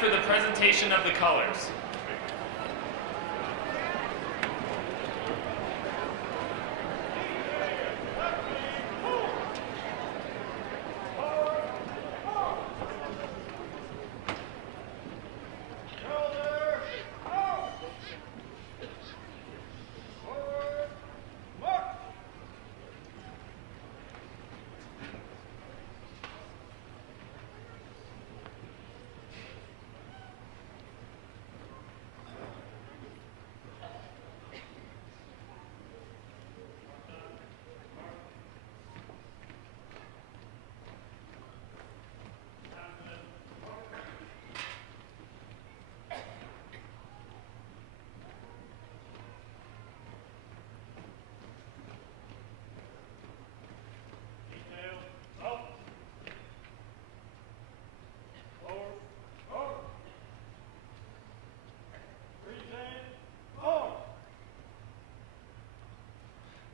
for the presentation of the colors.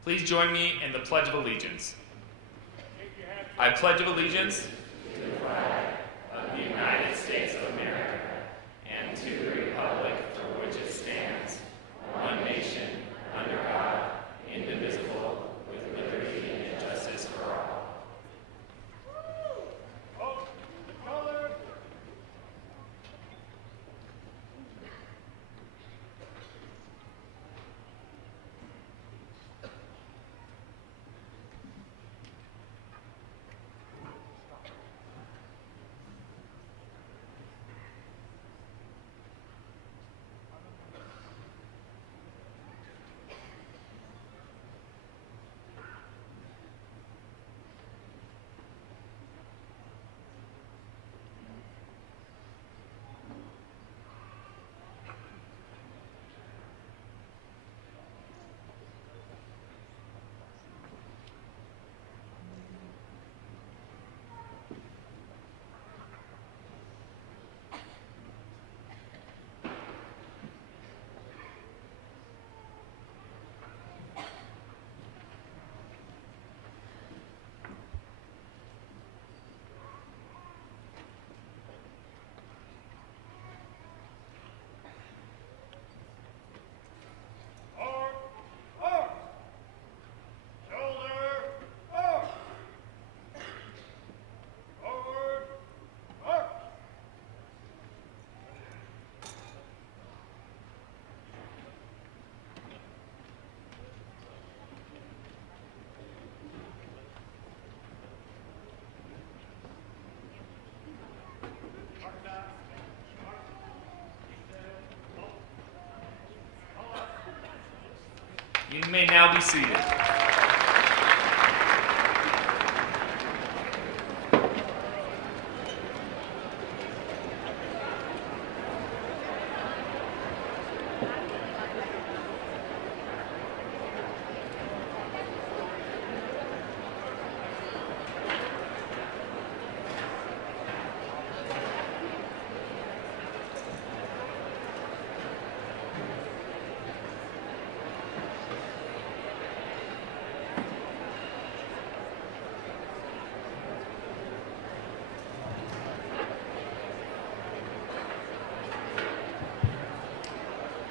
Please join me in the Pledge of Allegiance. I pledge allegiance to the flag of the United States of America and to the republic for which it stands, one nation, under God, indivisible, with liberty and justice for all. You may now be seated.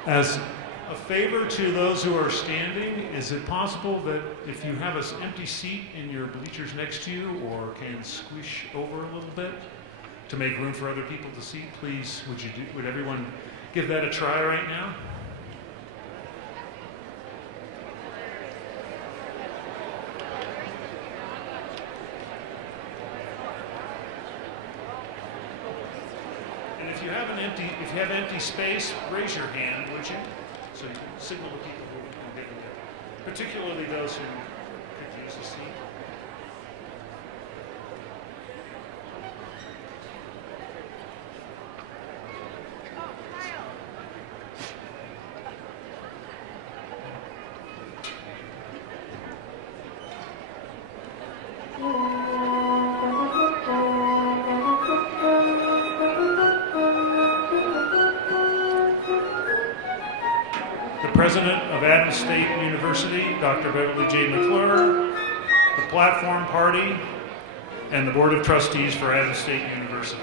As a favor to those who are standing, is it possible that if you have an empty seat in your bleachers next to you or can squish over a little bit to make room for other people to seat, please, would everyone give that a try right now? If you have empty space, raise your hand, would you? So you can signal to people who can get it, particularly those who could use a seat. President of Adams State University, Dr. Beverly J. McClure, the Platform Party, and the Board of Trustees for Adams State University.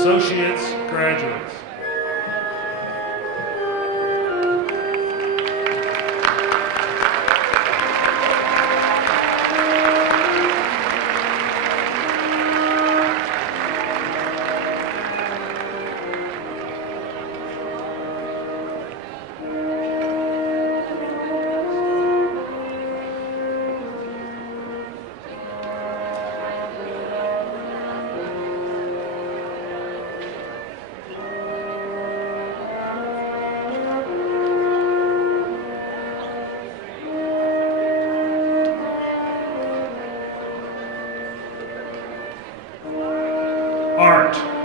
associates, graduates. Art.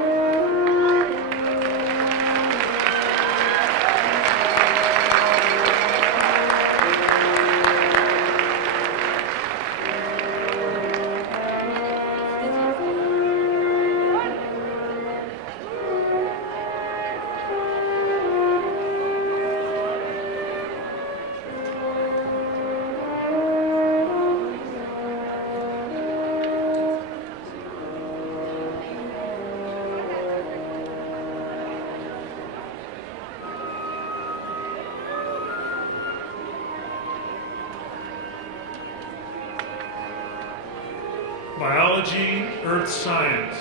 Biology, earth science.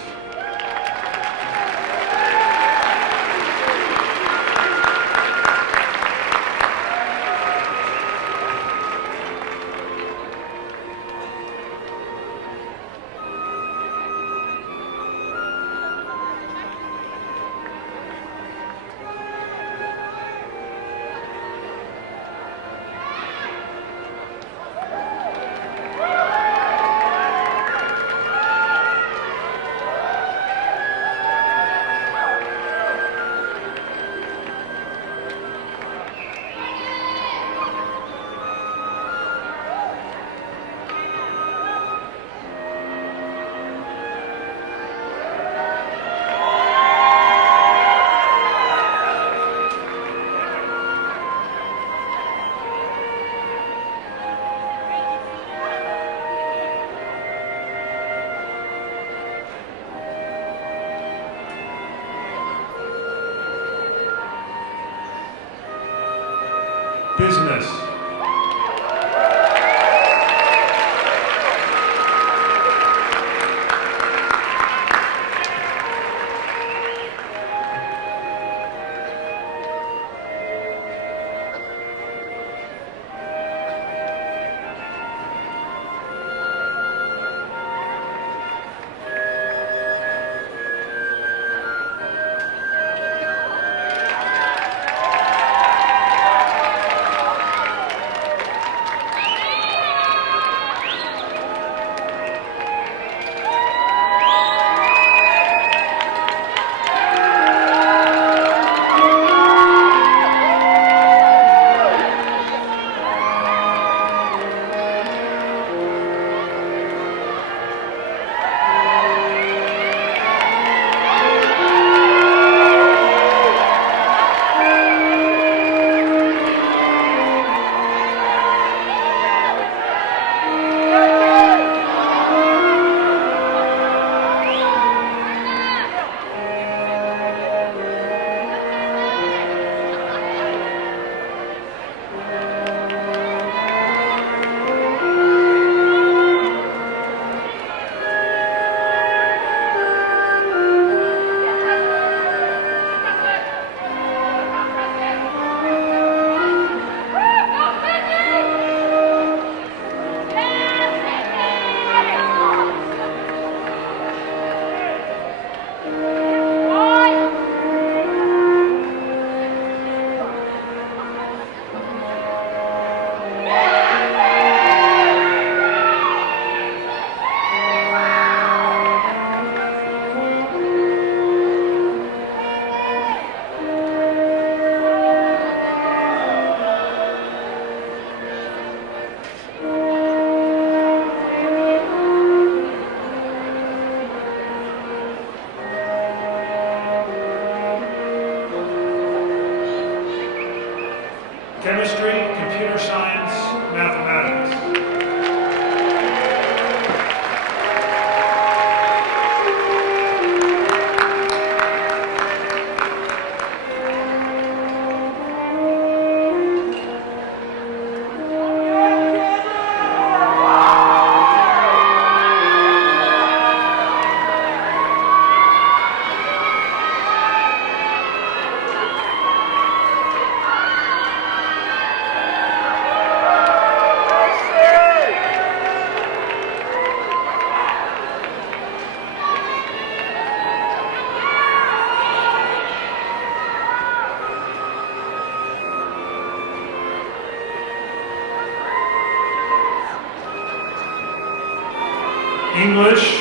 English,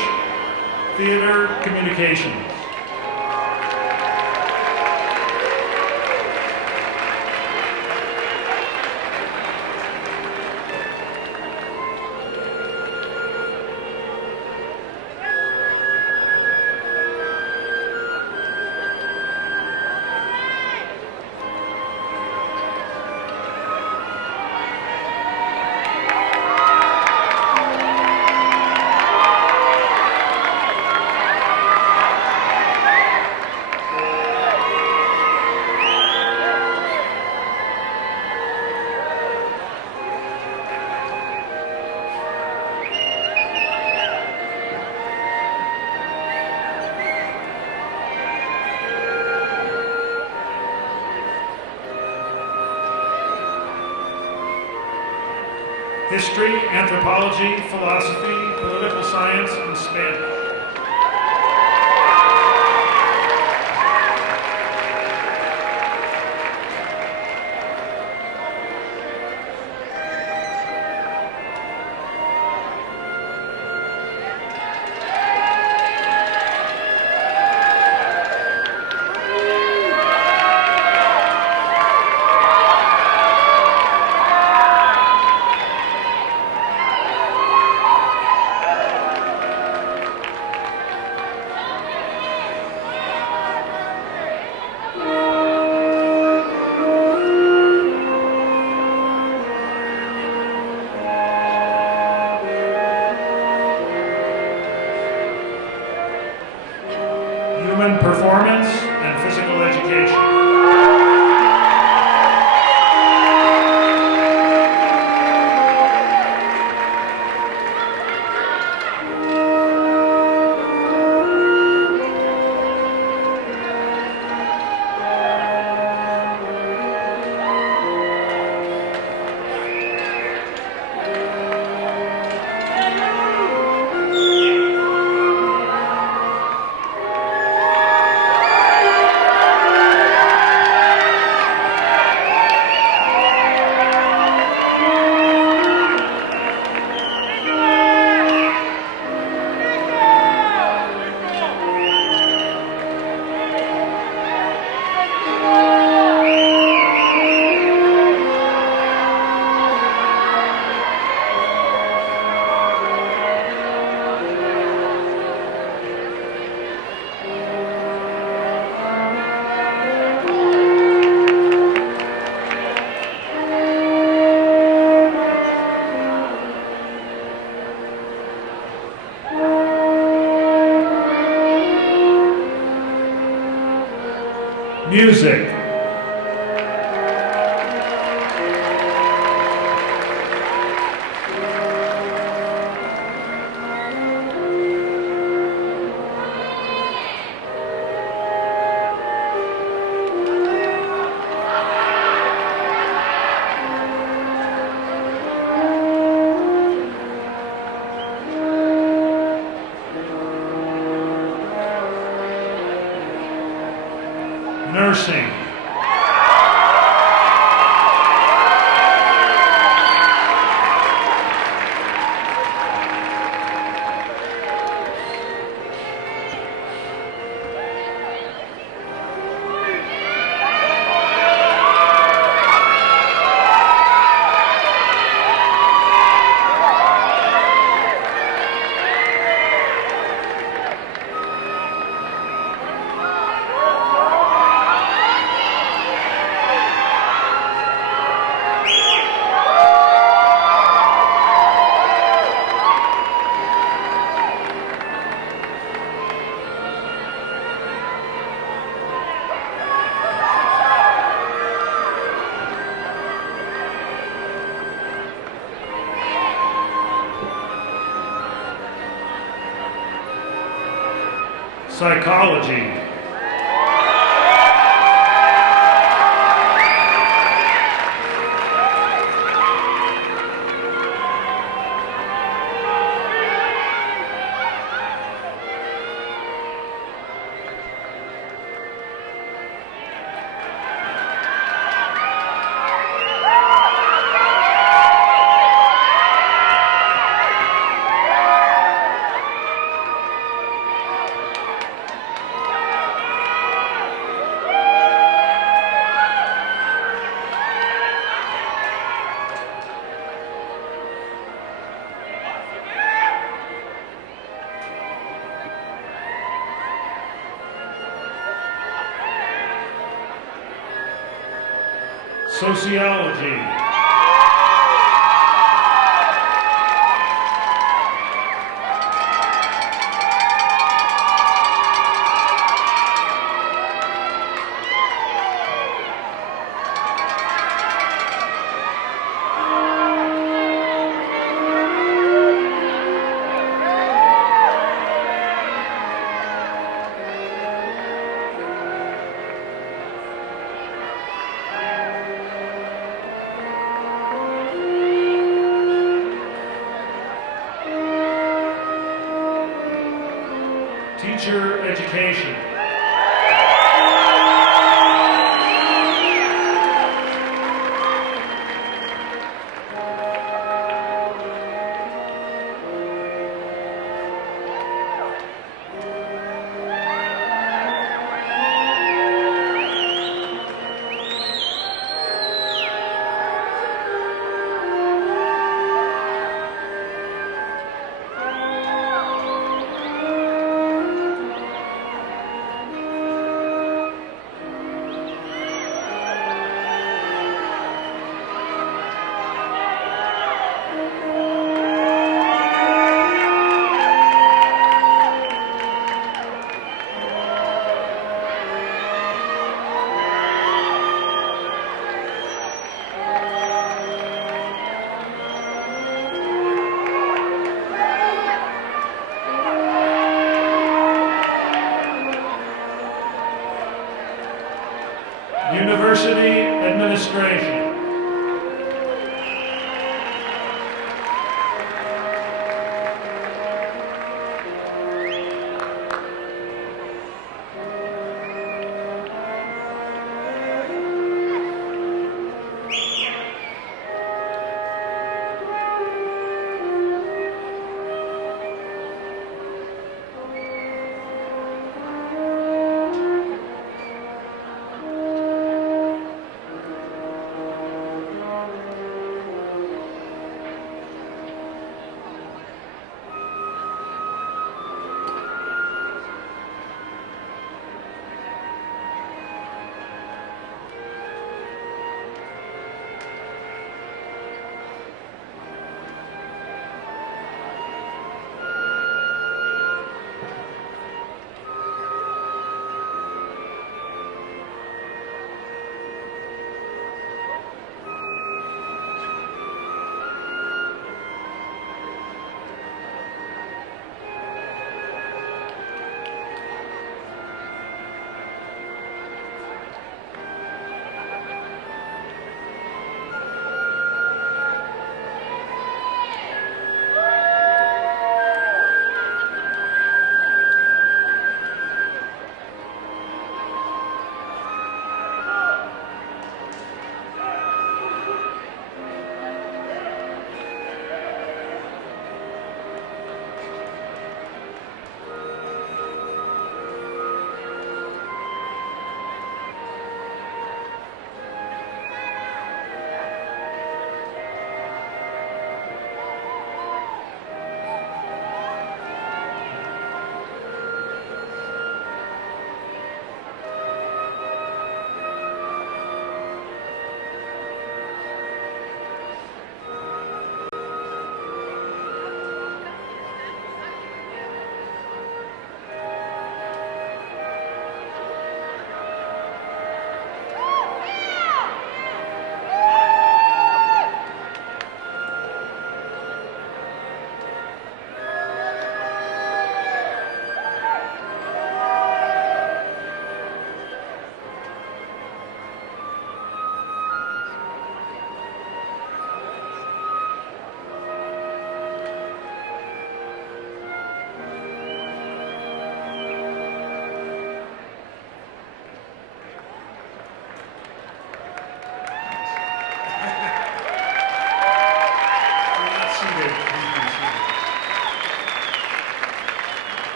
Theater, Communications. History, anthropology, philosophy, political science, and Spanish. Human performance and physical education. Music. Nursing. Psychology. Sociology. Teacher education. University administration.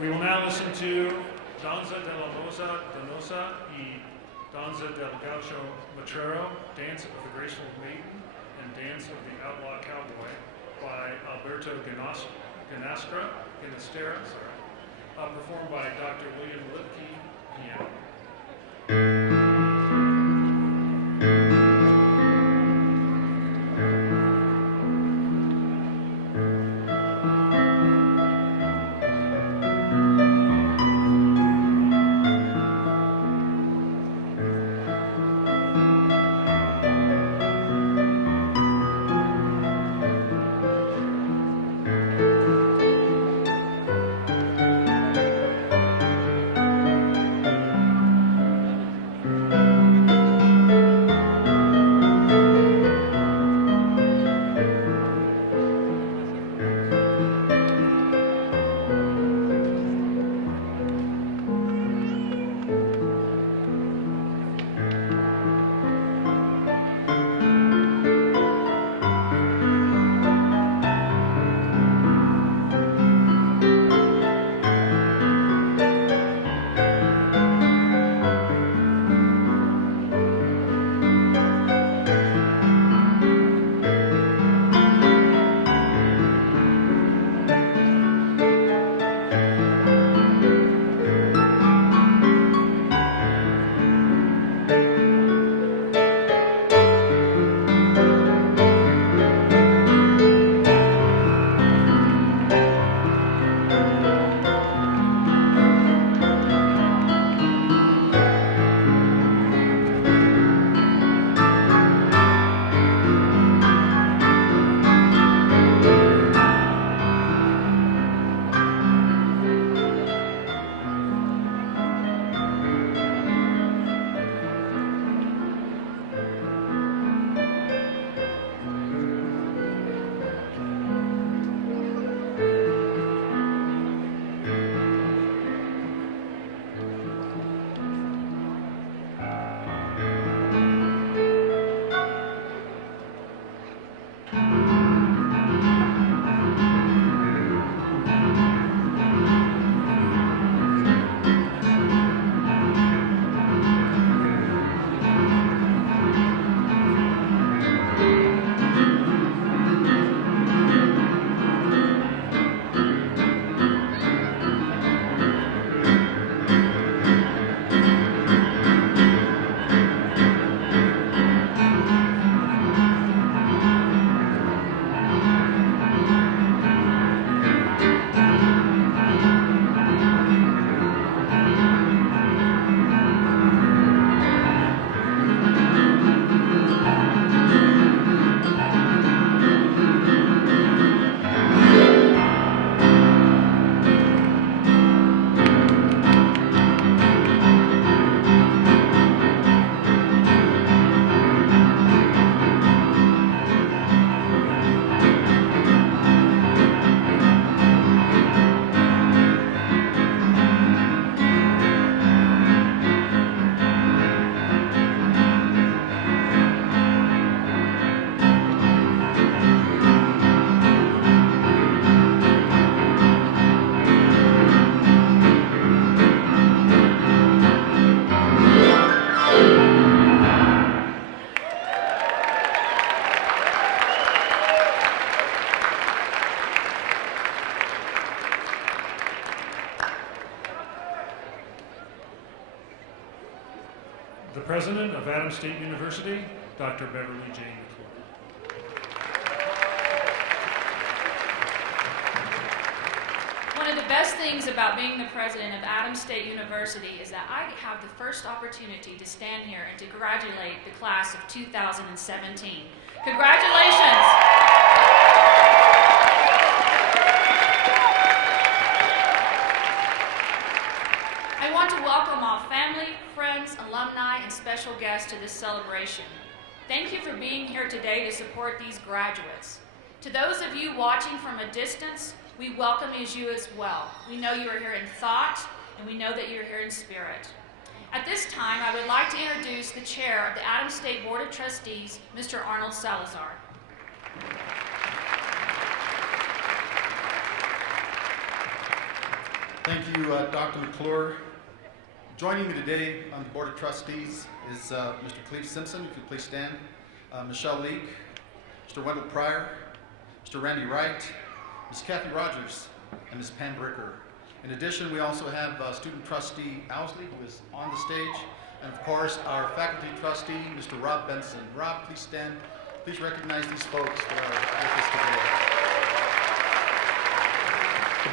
We will now listen to Danza de la Moza Donosa y Danza del Gaucho Matrero, Dance of the Graceful Maiden, and Dance of the Outlaw Cowboy by Alberto Ginastera, performed by Dr. William Lipke, piano. The President of Adams State University, Dr. Beverly Jane McClure. One of the best things about being the president of Adams State University is that I have the first opportunity to stand here and to congratulate the class of 2017. Congratulations! I want to welcome all family, friends, alumni, and special guests to this celebration. Thank you for being here today to support these graduates. To those of you watching from a distance, we welcome you as well. We know you are here in thought, and we know that you're here in spirit. At this time, I would like to introduce the chair of the Adams State Board of Trustees, Mr. Arnold Salazar. Thank you, Dr. McClure. Joining me today on the Board of Trustees is Mr. Cleve Simpson, if you'd please stand, Michelle Leake, Mr. Wendell Pryor, Mr. Randy Wright, Ms. Kathy Rogers, and Ms. Pam Bricker. In addition, we also have student trustee Owsley, who is on the stage, and of course, our faculty trustee, Mr. Rob Benson. Rob, please stand. Please recognize these folks that are with us today. The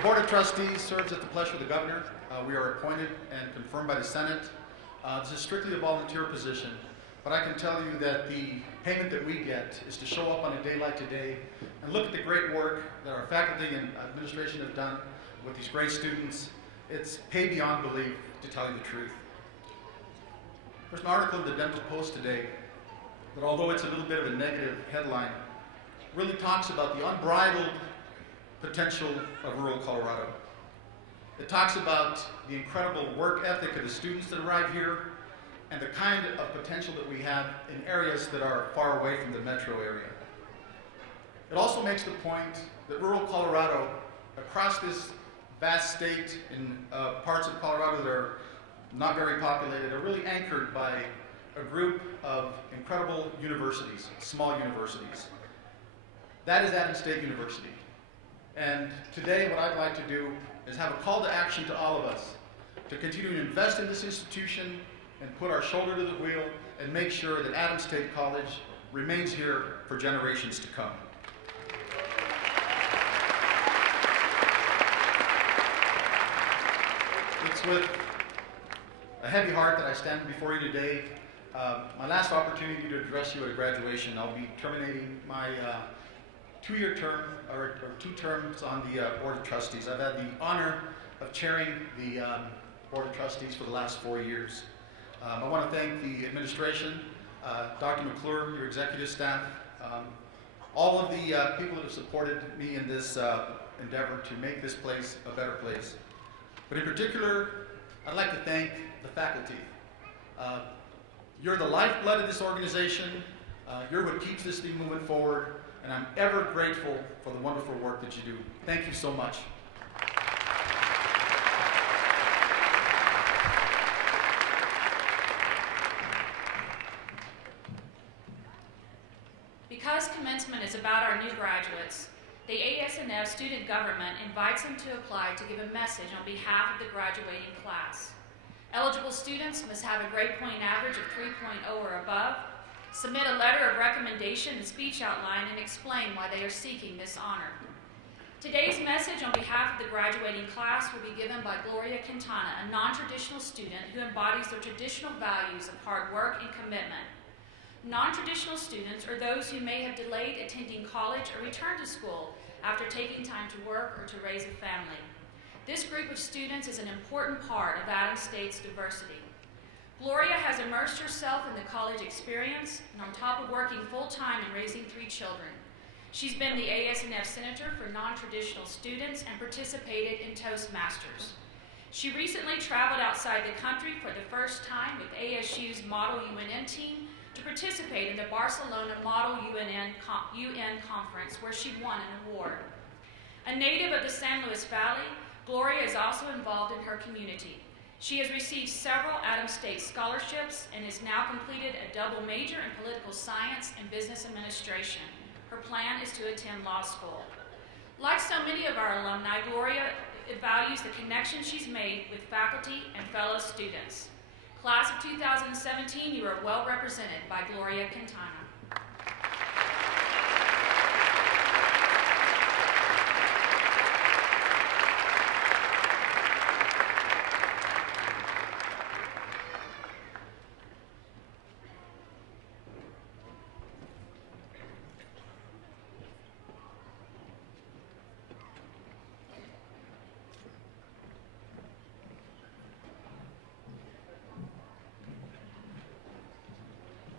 Board of Trustees serves at the pleasure of the governor. We are appointed and confirmed by the Senate. This is strictly a volunteer position, but I can tell you that the payment that we get is to show up on a day like today and look at the great work that our faculty and administration have done with these great students. It's pay beyond belief, to tell you the truth. There's an article in the Denver Post today that, although it's a little bit of a negative headline, really talks about the unbridled potential of rural Colorado. It talks about the incredible work ethic of the students that arrive here and the kind of potential that we have in areas that are far away from the metro area. It also makes the point that rural Colorado, across this vast state in parts of Colorado that are not very populated, are really anchored by a group of incredible universities, small universities. That is Adams State University. And today what I'd like to do is have a call to action to all of us to continue to invest in this institution and put our shoulder to the wheel and make sure that Adams State College remains here for generations to come. It's with a heavy heart that I stand before you today. My last opportunity to address you at graduation. I'll be terminating my two-year term, or 2 terms on the Board of Trustees. I've had the honor of chairing the Board of Trustees for the last 4 years. I want to thank the administration, Dr. McClure, your executive staff, all of the people that have supported me in this endeavor to make this place a better place. But in particular, I'd like to thank the faculty. You're the lifeblood of this organization. You're what keeps this thing moving forward, and I'm ever grateful for the wonderful work that you do. Thank you so much. Because commencement is about our new graduates, the ASNF student government invites them to apply to give a message on behalf of the graduating class. Eligible students must have a grade point average of 3.0 or above, submit a letter of recommendation and speech outline, and explain why they are seeking this honor. Today's message on behalf of the graduating class will be given by Gloria Quintana, a non-traditional student who embodies the traditional values of hard work and commitment. Non-traditional students are those who may have delayed attending college or returned to school after taking time to work or to raise a family. This group of students is an important part of Adams State's diversity. Gloria has immersed herself in the college experience, and on top of working full-time and raising 3 children, she's been the ASNF Senator for non-traditional students and participated in Toastmasters. She recently traveled outside the country for the first time with ASU's Model UNN team to participate in the Barcelona Model UN Conference, where she won an award. A native of the San Luis Valley, Gloria is also involved in her community. She has received several Adams State scholarships and has now completed a double major in political science and business administration. Her plan is to attend law school. Like so many of our alumni, Gloria values the connection she's made with faculty and fellow students. Class of 2017, you are well represented by Gloria Quintana.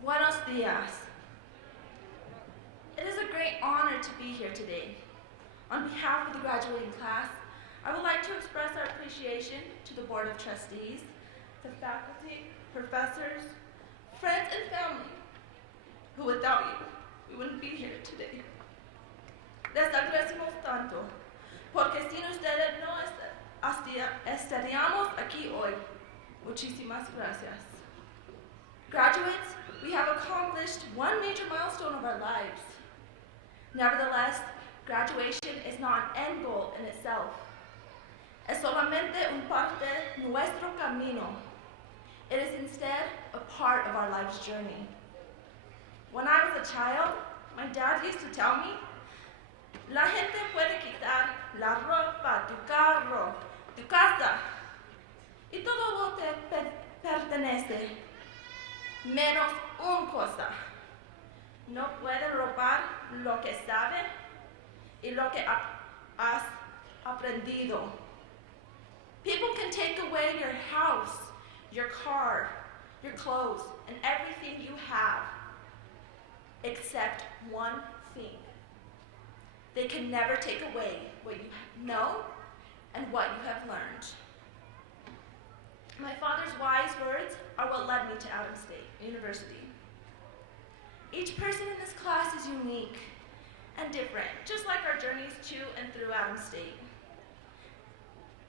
Buenos dias. It is a great honor to be here today. On behalf of the graduating class, I would like to express our appreciation to the Board of Trustees, the faculty, professors, friends, and family, who without you, we wouldn't be here today. Les agradecemos tanto, porque sin ustedes no estaríamos aquí hoy. Muchísimas gracias. Graduates, we have accomplished one major milestone of our lives. Nevertheless, graduation is not an end goal in itself. Es solamente un parte de nuestro camino. It is instead a part of our life's journey. When I was a child, my dad used to tell me, la gente puede quitar la ropa, tu carro, tu casa, y todo lo te pertenece, menos una cosa. No puede robar lo que sabe y lo que has aprendido. People can take away your house, your car, your clothes, and everything you have, except one thing. They can never take away what you know and what you have learned. My father's wise words are what led me to Adams State University. Each person in this class is unique and different, just like our journeys to and through Adams State.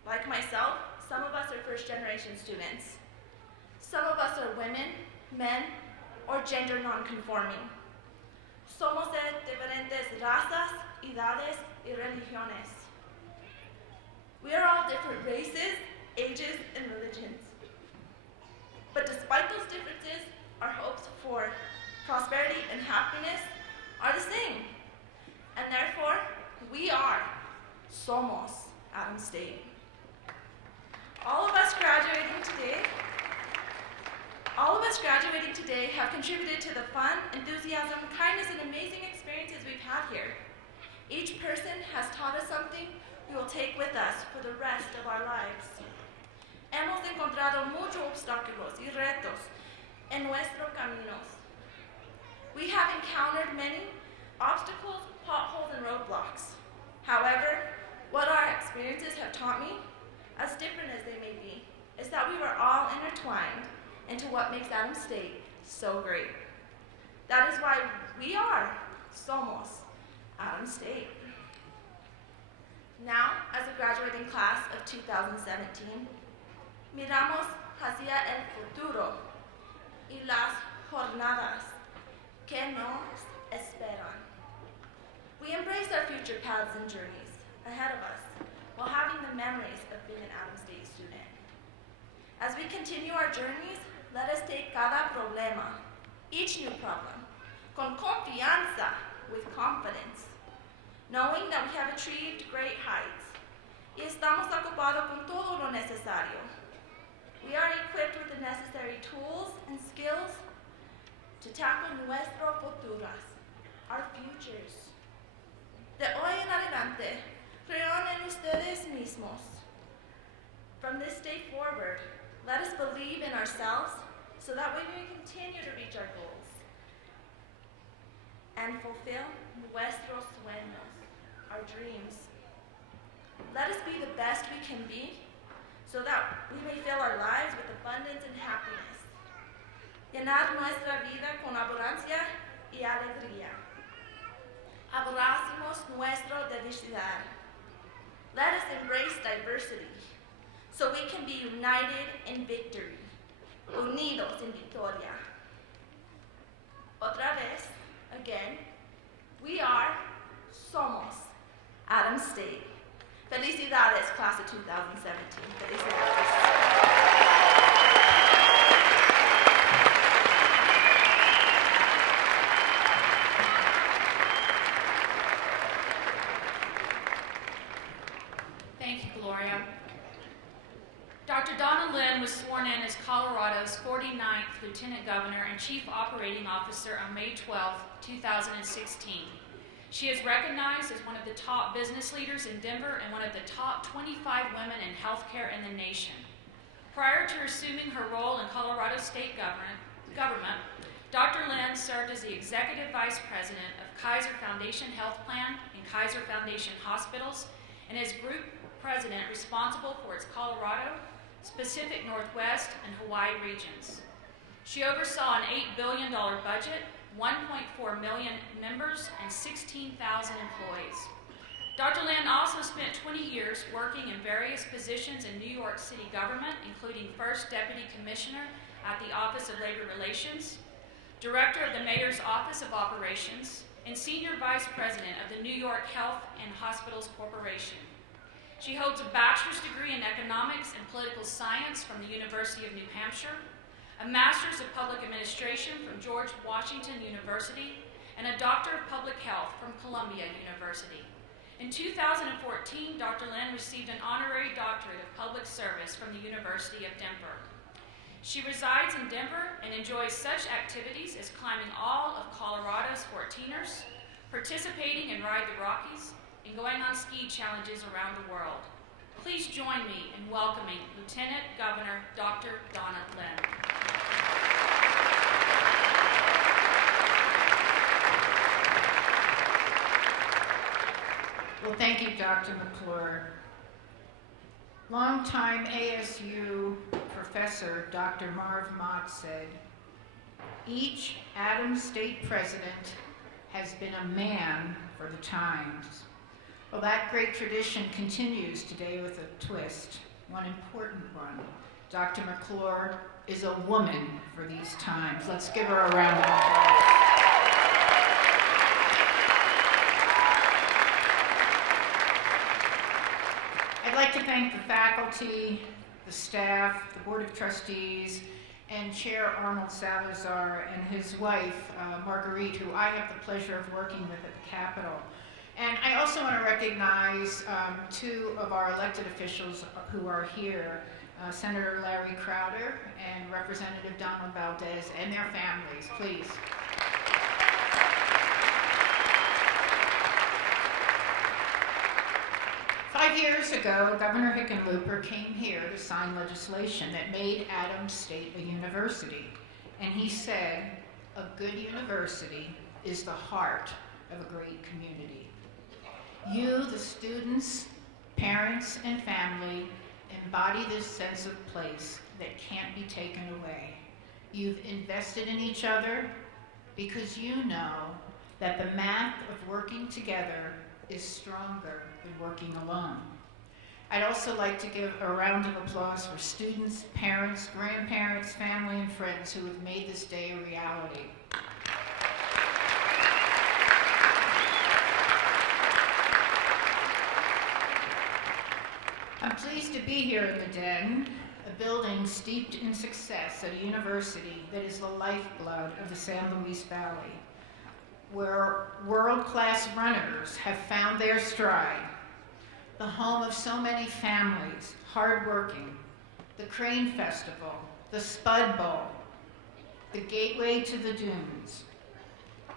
Like myself, some of us are first-generation students. Some of us are women, men, or gender non-conforming. Somos de diferentes razas, edades, y religiones. We are all different races, ages, and religions. But despite those differences, our hopes for prosperity and happiness are the same. And therefore, we are, somos, Adams State. All of us graduating today have contributed to the fun, enthusiasm, kindness, and amazing experiences we've had here. Each person has taught us something we will take with us for the rest of our lives. Hemos encontrado muchos obstáculos y retos en nuestros caminos. We have encountered many obstacles, potholes, and roadblocks. However, what our experiences have taught me, as different as they may be, is that we were all intertwined into what makes Adams State so great. That is why we are, somos, Adams State. Now, as a graduating class of 2017, miramos hacia el futuro y las jornadas que nos esperan. We embrace our future paths and journeys ahead of us while having the memories of being an Adams State student. As we continue our journeys, let us take cada problema, each new problem, con confianza, with confidence, knowing that we have achieved great heights y estamos ocupados con todo lo necesario. We are equipped with the necessary tools and skills to tackle nuestro futuras, our futures. De hoy en adelante, crean en ustedes mismos. From this day forward, let us believe in ourselves so that we may continue to reach our goals and fulfill nuestros sueños, our dreams. Let us be the best we can be so that we may fill our lives with abundance and happiness. Llenar nuestra vida con abundancia y alegría. Abracemos nuestra diversidad. Let us embrace diversity so we can be united in victory, unidos en victoria. Otra vez, again, we are, somos, Adams State. Felicidades, class of 2017. Felicidades. Thank you, Gloria. Dr. Donna Lynn was sworn in as Colorado's 49th Lieutenant Governor and Chief Operating Officer on May 12, 2016. She is recognized as one of the top business leaders in Denver and one of the top 25 women in healthcare in the nation. Prior to assuming her role in Colorado State government, Dr. Lynn served as the Executive Vice President of Kaiser Foundation Health Plan and Kaiser Foundation Hospitals, and as Group President responsible for its Colorado, Pacific Northwest, and Hawaii regions. She oversaw an $8 billion budget, 1.4 million members, and 16,000 employees. Dr. Lynn also spent 20 years working in various positions in New York City government, including First Deputy Commissioner at the Office of Labor Relations, Director of the Mayor's Office of Operations, and Senior Vice President of the New York Health and Hospitals Corporation. She holds a bachelor's degree in economics and political science from the University of New Hampshire, a master's of public administration from George Washington University, and a doctor of public health from Columbia University. In 2014, Dr. Lynn received an honorary doctorate of public service from the University of Denver. She resides in Denver and enjoys such activities as climbing all of Colorado's 14ers, participating in Ride the Rockies, and going on ski challenges around the world. Please join me in welcoming Lieutenant Governor Dr. Donna Lynn. Well, thank you, Dr. McClure. Longtime ASU professor Dr. Marv Mott said, "Each Adams State president has been a man for the times." Well, that great tradition continues today with a twist, one important one. Dr. McClure is a woman for these times. Let's give her a round of applause. I'd like to thank the faculty, the staff, the Board of Trustees, and Chair Arnold Salazar and his wife, Marguerite, who I have the pleasure of working with at the Capitol. And I also want to recognize two of our elected officials who are here, Senator Larry Crowder and Representative Donald Valdez and their families, please. Five years ago, Governor Hickenlooper came here to sign legislation that made Adams State a university. And he said, "A good university is the heart of a great community." You, the students, parents, and family, embody this sense of place that can't be taken away. You've invested in each other because you know that the math of working together is stronger than working alone. I'd also like to give a round of applause for students, parents, grandparents, family, and friends who have made this day a reality. I'm pleased to be here in the Den, a building steeped in success at a university that is the lifeblood of the San Luis Valley, where world-class runners have found their stride, the home of so many families, hardworking, the Crane Festival, the Spud Bowl, the gateway to the dunes,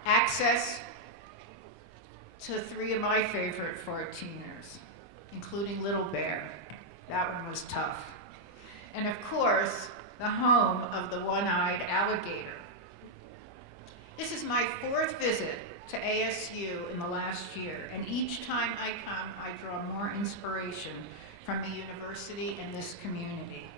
access to three of my favorite 14ers, including Little Bear. That one was tough. And of course, the home of the one-eyed alligator. This is my fourth visit to ASU in the last year, and each time I come, I draw more inspiration from the university and this community.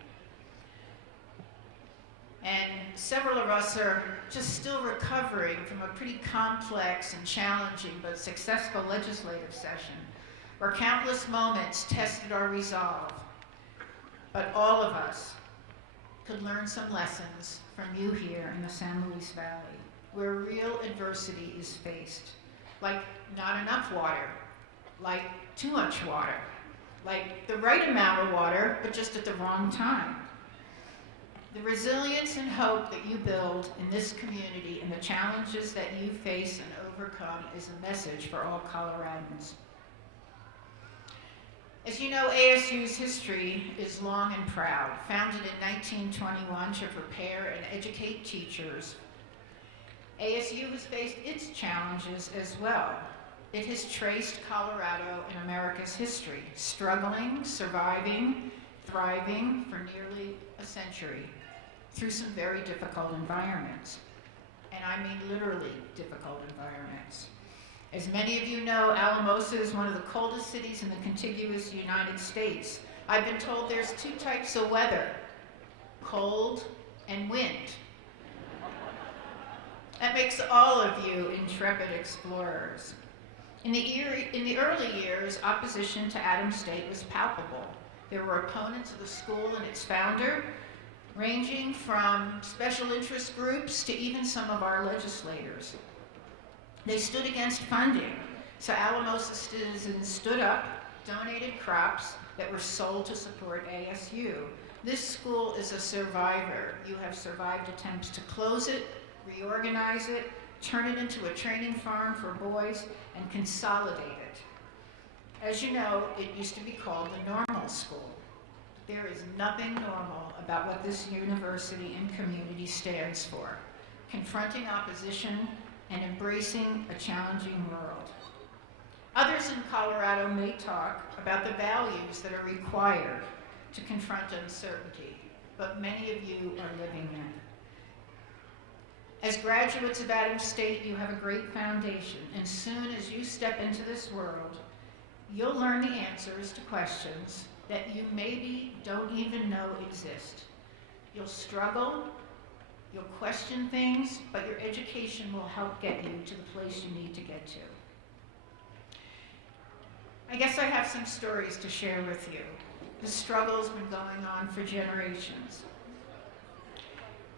And several of us are just still recovering from a pretty complex and challenging but successful legislative session, where countless moments tested our resolve. But all of us could learn some lessons from you here in the San Luis Valley, where real adversity is faced, like not enough water, like too much water, like the right amount of water, but just at the wrong time. The resilience and hope that you build in this community and the challenges that you face and overcome is a message for all Coloradans. As you know, ASU's history is long and proud. Founded in 1921 to prepare and educate teachers, ASU has faced its challenges as well. It has traced Colorado in America's history, struggling, surviving, thriving for nearly a century through some very difficult environments. And I mean literally difficult environments. As many of you know, Alamosa is one of the coldest cities in the contiguous United States. I've been told there's two types of weather, cold and wind. That makes all of you intrepid explorers. In the early years, opposition to Adams State was palpable. There were opponents of the school and its founder, ranging from special interest groups to even some of our legislators. They stood against funding, so Alamosa citizens stood up, donated crops that were sold to support ASU. This school is a survivor. You have survived attempts to close it, reorganize it, turn it into a training farm for boys, and consolidate it. As you know, it used to be called the normal school. There is nothing normal about what this university and community stands for: confronting opposition and embracing a challenging world. Others in Colorado may talk about the values that are required to confront uncertainty, but many of you are living them. As graduates of Adams State, you have a great foundation, and soon as you step into this world, you'll learn the answers to questions that you maybe don't even know exist. You'll struggle, you'll question things, but your education will help get you to the place you need to get to. I guess I have some stories to share with you. The struggle's been going on for generations.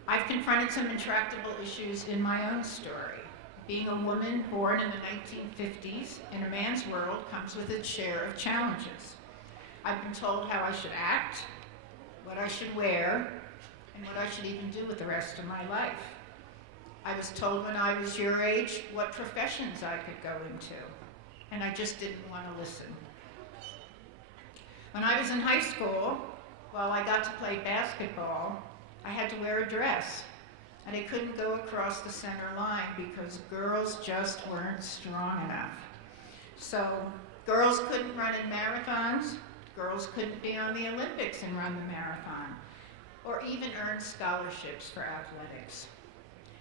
I've confronted some intractable issues in my own story. Being a woman born in the 1950s in a man's world comes with its share of challenges. I've been told how I should act, what I should wear, and what I should even do with the rest of my life. I was told when I was your age what professions I could go into, and I just didn't want to listen. When I was in high school, while I got to play basketball, I had to wear a dress, and I couldn't go across the center line because girls just weren't strong enough. So girls couldn't run in marathons, girls couldn't be on the Olympics and run the marathon, or even earn scholarships for athletics.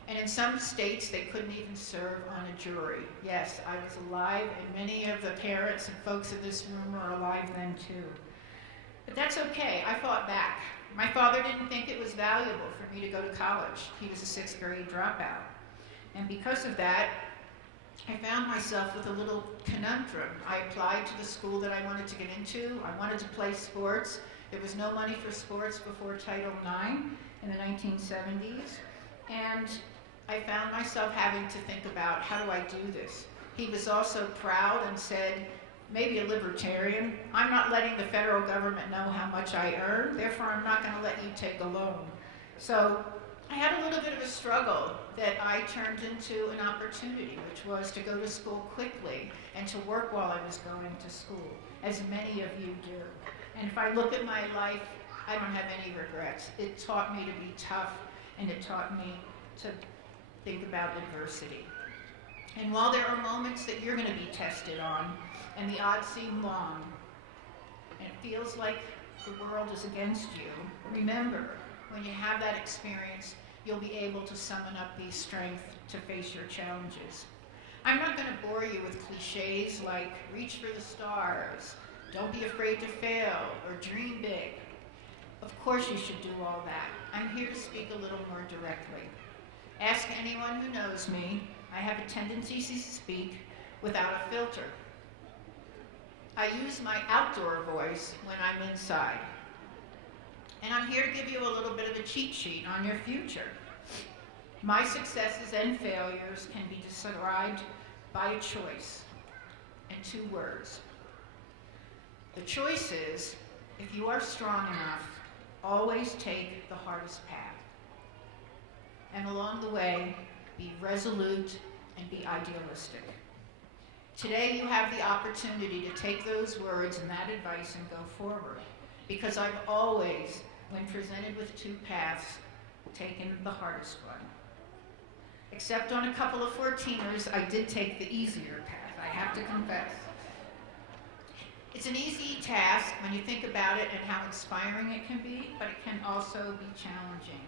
And in some states, they couldn't even serve on a jury. Yes, I was alive, and many of the parents and folks in this room were alive then too. But that's okay, I fought back. My father didn't think it was valuable for me to go to college. He was a 6th grade dropout. And because of that, I found myself with a little conundrum. I applied to the school that I wanted to get into. I wanted to play sports. There was no money for sports before Title IX in the 1970s. And I found myself having to think about, how do I do this? He was also proud and said, maybe a libertarian, I'm not letting the federal government know how much I earn, therefore I'm not going to let you take a loan. So I had a little bit of a struggle that I turned into an opportunity, which was to go to school quickly and to work while I was going to school, as many of you do. And if I look at my life, I don't have any regrets. It taught me to be tough, and it taught me to think about adversity. And while there are moments that you're going to be tested on, and the odds seem long, and it feels like the world is against you, remember, when you have that experience, you'll be able to summon up the strength to face your challenges. I'm not going to bore you with cliches like reach for the stars, don't be afraid to fail, or dream big. Of course you should do all that. I'm here to speak a little more directly. Ask anyone who knows me. I have a tendency to speak without a filter. I use my outdoor voice when I'm inside. And I'm here to give you a little bit of a cheat sheet on your future. My successes and failures can be described by a choice and 2 words. The choice is, if you are strong enough, always take the hardest path. And along the way, be resolute and be idealistic. Today you have the opportunity to take those words and that advice and go forward. Because I've always, when presented with 2 paths, taken the hardest one. Except on a couple of 14ers, I did take the easier path, I have to confess. It's an easy task when you think about it and how inspiring it can be, but it can also be challenging.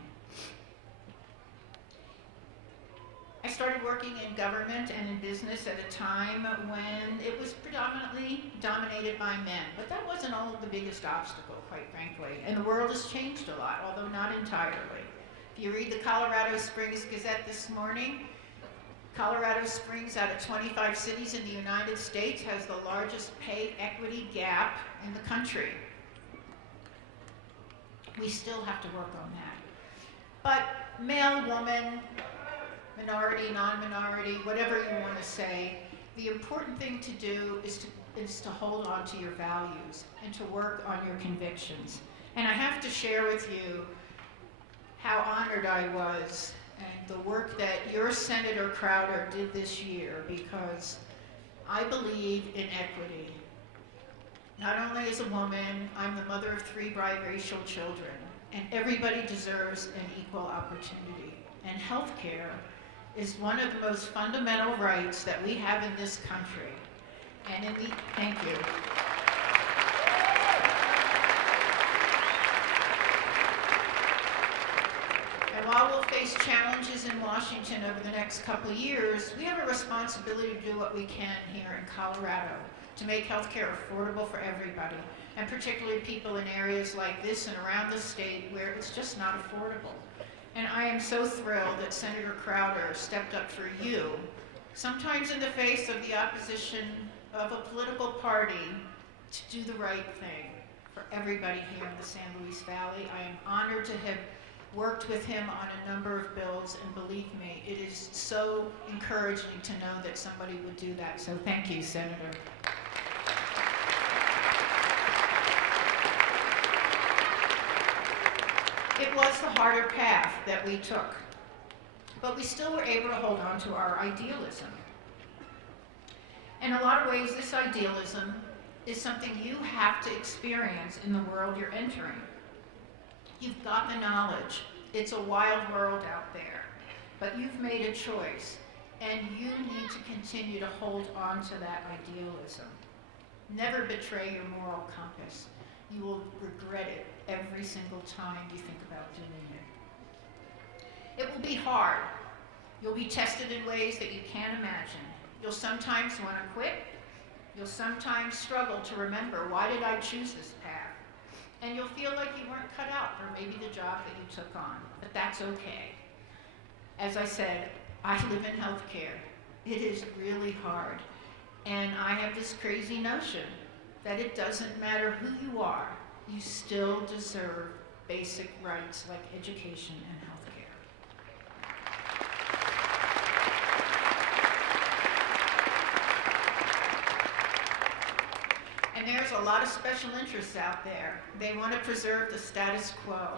I started working in government and in business at a time when it was predominantly dominated by men, but that wasn't all the biggest obstacle, quite frankly, and the world has changed a lot, although not entirely. If you read the Colorado Springs Gazette this morning, Colorado Springs, out of 25 cities in the United States, has the largest pay equity gap in the country. We still have to work on that. But male, woman, minority, non-minority, whatever you want to say. The important thing to do is to hold on to your values and to work on your convictions. And I have to share with you how honored I was and the work that your Senator Crowder did this year, because I believe in equity. Not only as a woman, I'm the mother of 3 biracial children, and everybody deserves an equal opportunity. And healthcare is one of the most fundamental rights that we have in this country. And thank you. And while we'll face challenges in Washington over the next couple of years, we have a responsibility to do what we can here in Colorado to make healthcare affordable for everybody, and particularly people in areas like this and around the state where it's just not affordable. And I am so thrilled that Senator Crowder stepped up for you, sometimes in the face of the opposition of a political party, to do the right thing for everybody here in the San Luis Valley. I am honored to have worked with him on a number of bills, and believe me, it is so encouraging to know that somebody would do that. So thank you, Senator. It was the harder path that we took, but we still were able to hold on to our idealism. In a lot of ways, this idealism is something you have to experience in the world you're entering. You've got the knowledge. It's a wild world out there, but you've made a choice, and you need to continue to hold on to that idealism. Never betray your moral compass. You will regret it every single time you think about doing it. It will be hard. You'll be tested in ways that you can't imagine. You'll sometimes want to quit. You'll sometimes struggle to remember, why did I choose this path? And you'll feel like you weren't cut out for maybe the job that you took on, but that's okay. As I said, I live in healthcare. It is really hard. And I have this crazy notion that it doesn't matter who you are, you still deserve basic rights like education and healthcare. And there's a lot of special interests out there. They want to preserve the status quo.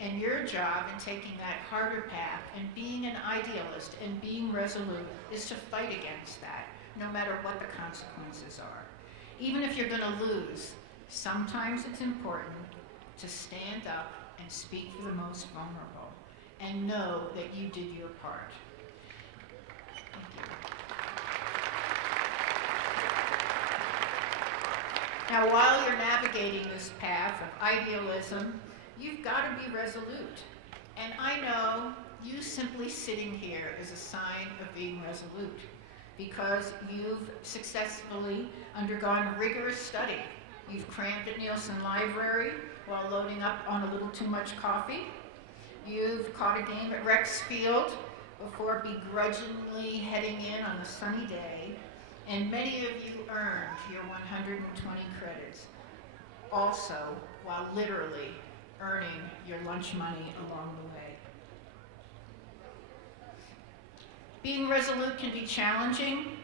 And your job in taking that harder path and being an idealist and being resolute is to fight against that, no matter what the consequences are. Even if you're going to lose, sometimes it's important to stand up and speak for the most vulnerable and know that you did your part. Thank you. Now, while you're navigating this path of idealism, you've got to be resolute. And I know you simply sitting here is a sign of being resolute, because you've successfully undergone rigorous study. You've crammed at Nielsen Library while loading up on a little too much coffee. You've caught a game at Rex Field before begrudgingly heading in on a sunny day. And many of you earned your 120 credits, also while literally earning your lunch money along the way. Being resolute can be challenging.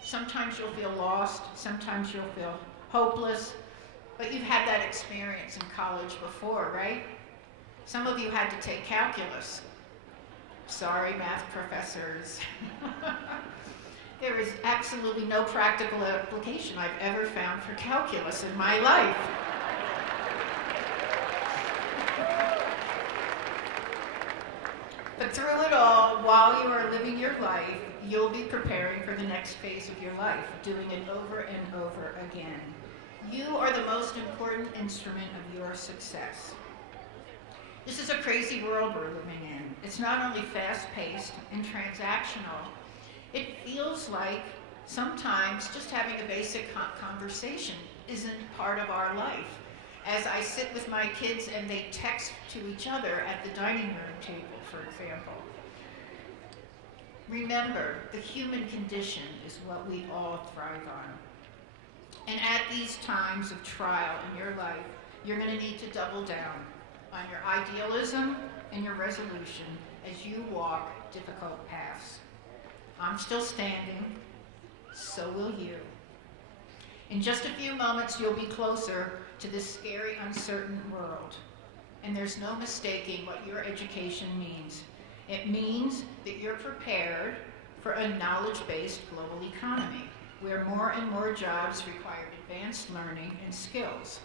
Sometimes you'll feel lost, sometimes you'll feel hopeless, but you've had that experience in college before, right? Some of you had to take calculus. Sorry, math professors. There is absolutely no practical application I've ever found for calculus in my life. But through it all, while you are living your life, you'll be preparing for the next phase of your life, doing it over and over again. You are the most important instrument of your success. This is a crazy world we're living in. It's not only fast-paced and transactional, it feels like sometimes just having a basic conversation isn't part of our life. As I sit with my kids and they text to each other at the dining room table, for example. Remember, the human condition is what we all thrive on. And at these times of trial in your life, you're going to need to double down on your idealism and your resolution as you walk difficult paths. I'm still standing, so will you. In just a few moments, you'll be closer to this scary, uncertain world. And there's no mistaking what your education means. It means that you're prepared for a knowledge-based global economy, where more and more jobs require advanced learning and skills.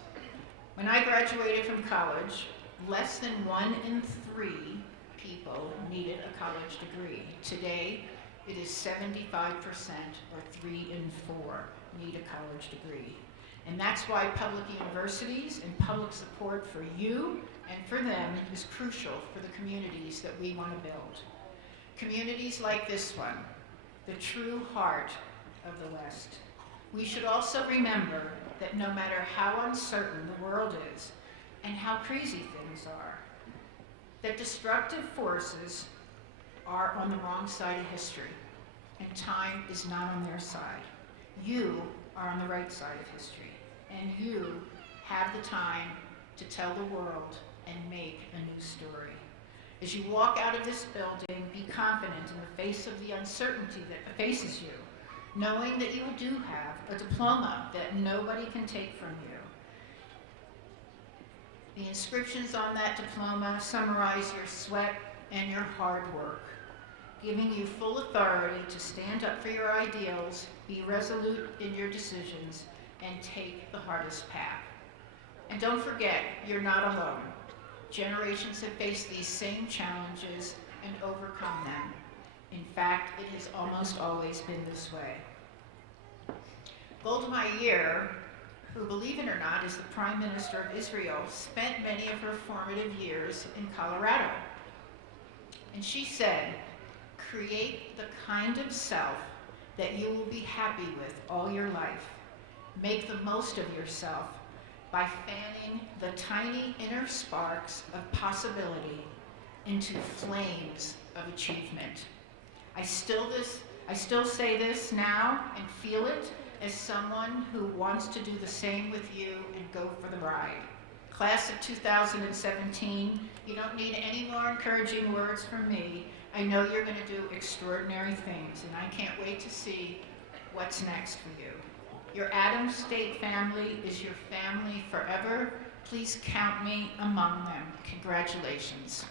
When I graduated from college, less than 1 in 3 people needed a college degree. Today, it is 75%, or 3 in 4 need a college degree. And that's why public universities and public support for you and for them is crucial for the communities that we want to build. Communities like this one, the true heart of the West. We should also remember that no matter how uncertain the world is and how crazy things are, that destructive forces are on the wrong side of history, and time is not on their side. You are on the right side of history, and you have the time to tell the world and make a new story. As you walk out of this building, be confident in the face of the uncertainty that faces you, knowing that you do have a diploma that nobody can take from you. The inscriptions on that diploma summarize your sweat and your hard work, giving you full authority to stand up for your ideals, be resolute in your decisions, and take the hardest path. And don't forget, you're not alone. Generations have faced these same challenges and overcome them. In fact, it has almost always been this way. Golda Meir, who, believe it or not, is the Prime Minister of Israel, spent many of her formative years in Colorado. And she said, "Create the kind of self that you will be happy with all your life. Make the most of yourself by fanning the tiny inner sparks of possibility into flames of achievement." I still say this now and feel it as someone who wants to do the same with you and go for the ride. Class of 2017, you don't need any more encouraging words from me. I know you're going to do extraordinary things, and I can't wait to see what's next for you. Your Adams State family is your family forever. Please count me among them. Congratulations.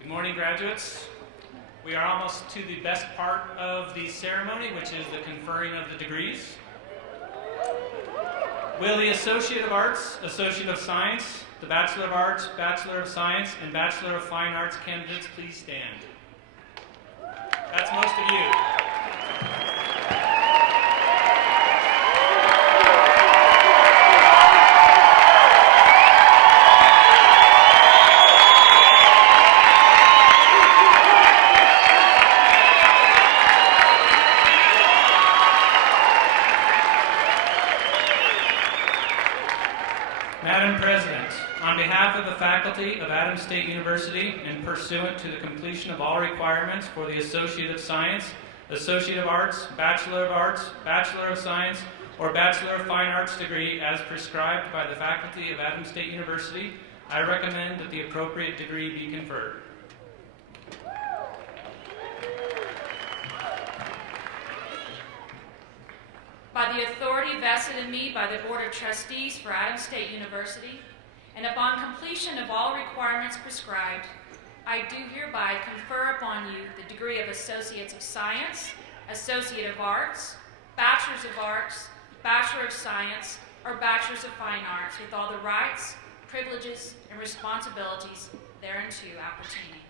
Good morning, graduates. We are almost to the best part of the ceremony, which is the conferring of the degrees. Will the Associate of Arts, Associate of Science, the Bachelor of Arts, Bachelor of Science, and Bachelor of Fine Arts candidates please stand? That's most of you. Madam President, on behalf of the faculty of Adams State University and pursuant to the completion of all requirements for the Associate of Science, Associate of Arts, Bachelor of Science, or Bachelor of Fine Arts degree as prescribed by the faculty of Adams State University, I recommend that the appropriate degree be conferred. By the authority vested in me by the Board of Trustees for Adams State University, and upon completion of all requirements prescribed, I do hereby confer upon you the degree of Associates of Science, Associate of Arts, Bachelors of Arts, Bachelor of Science, or Bachelors of Fine Arts, with all the rights, privileges, and responsibilities thereunto appertaining.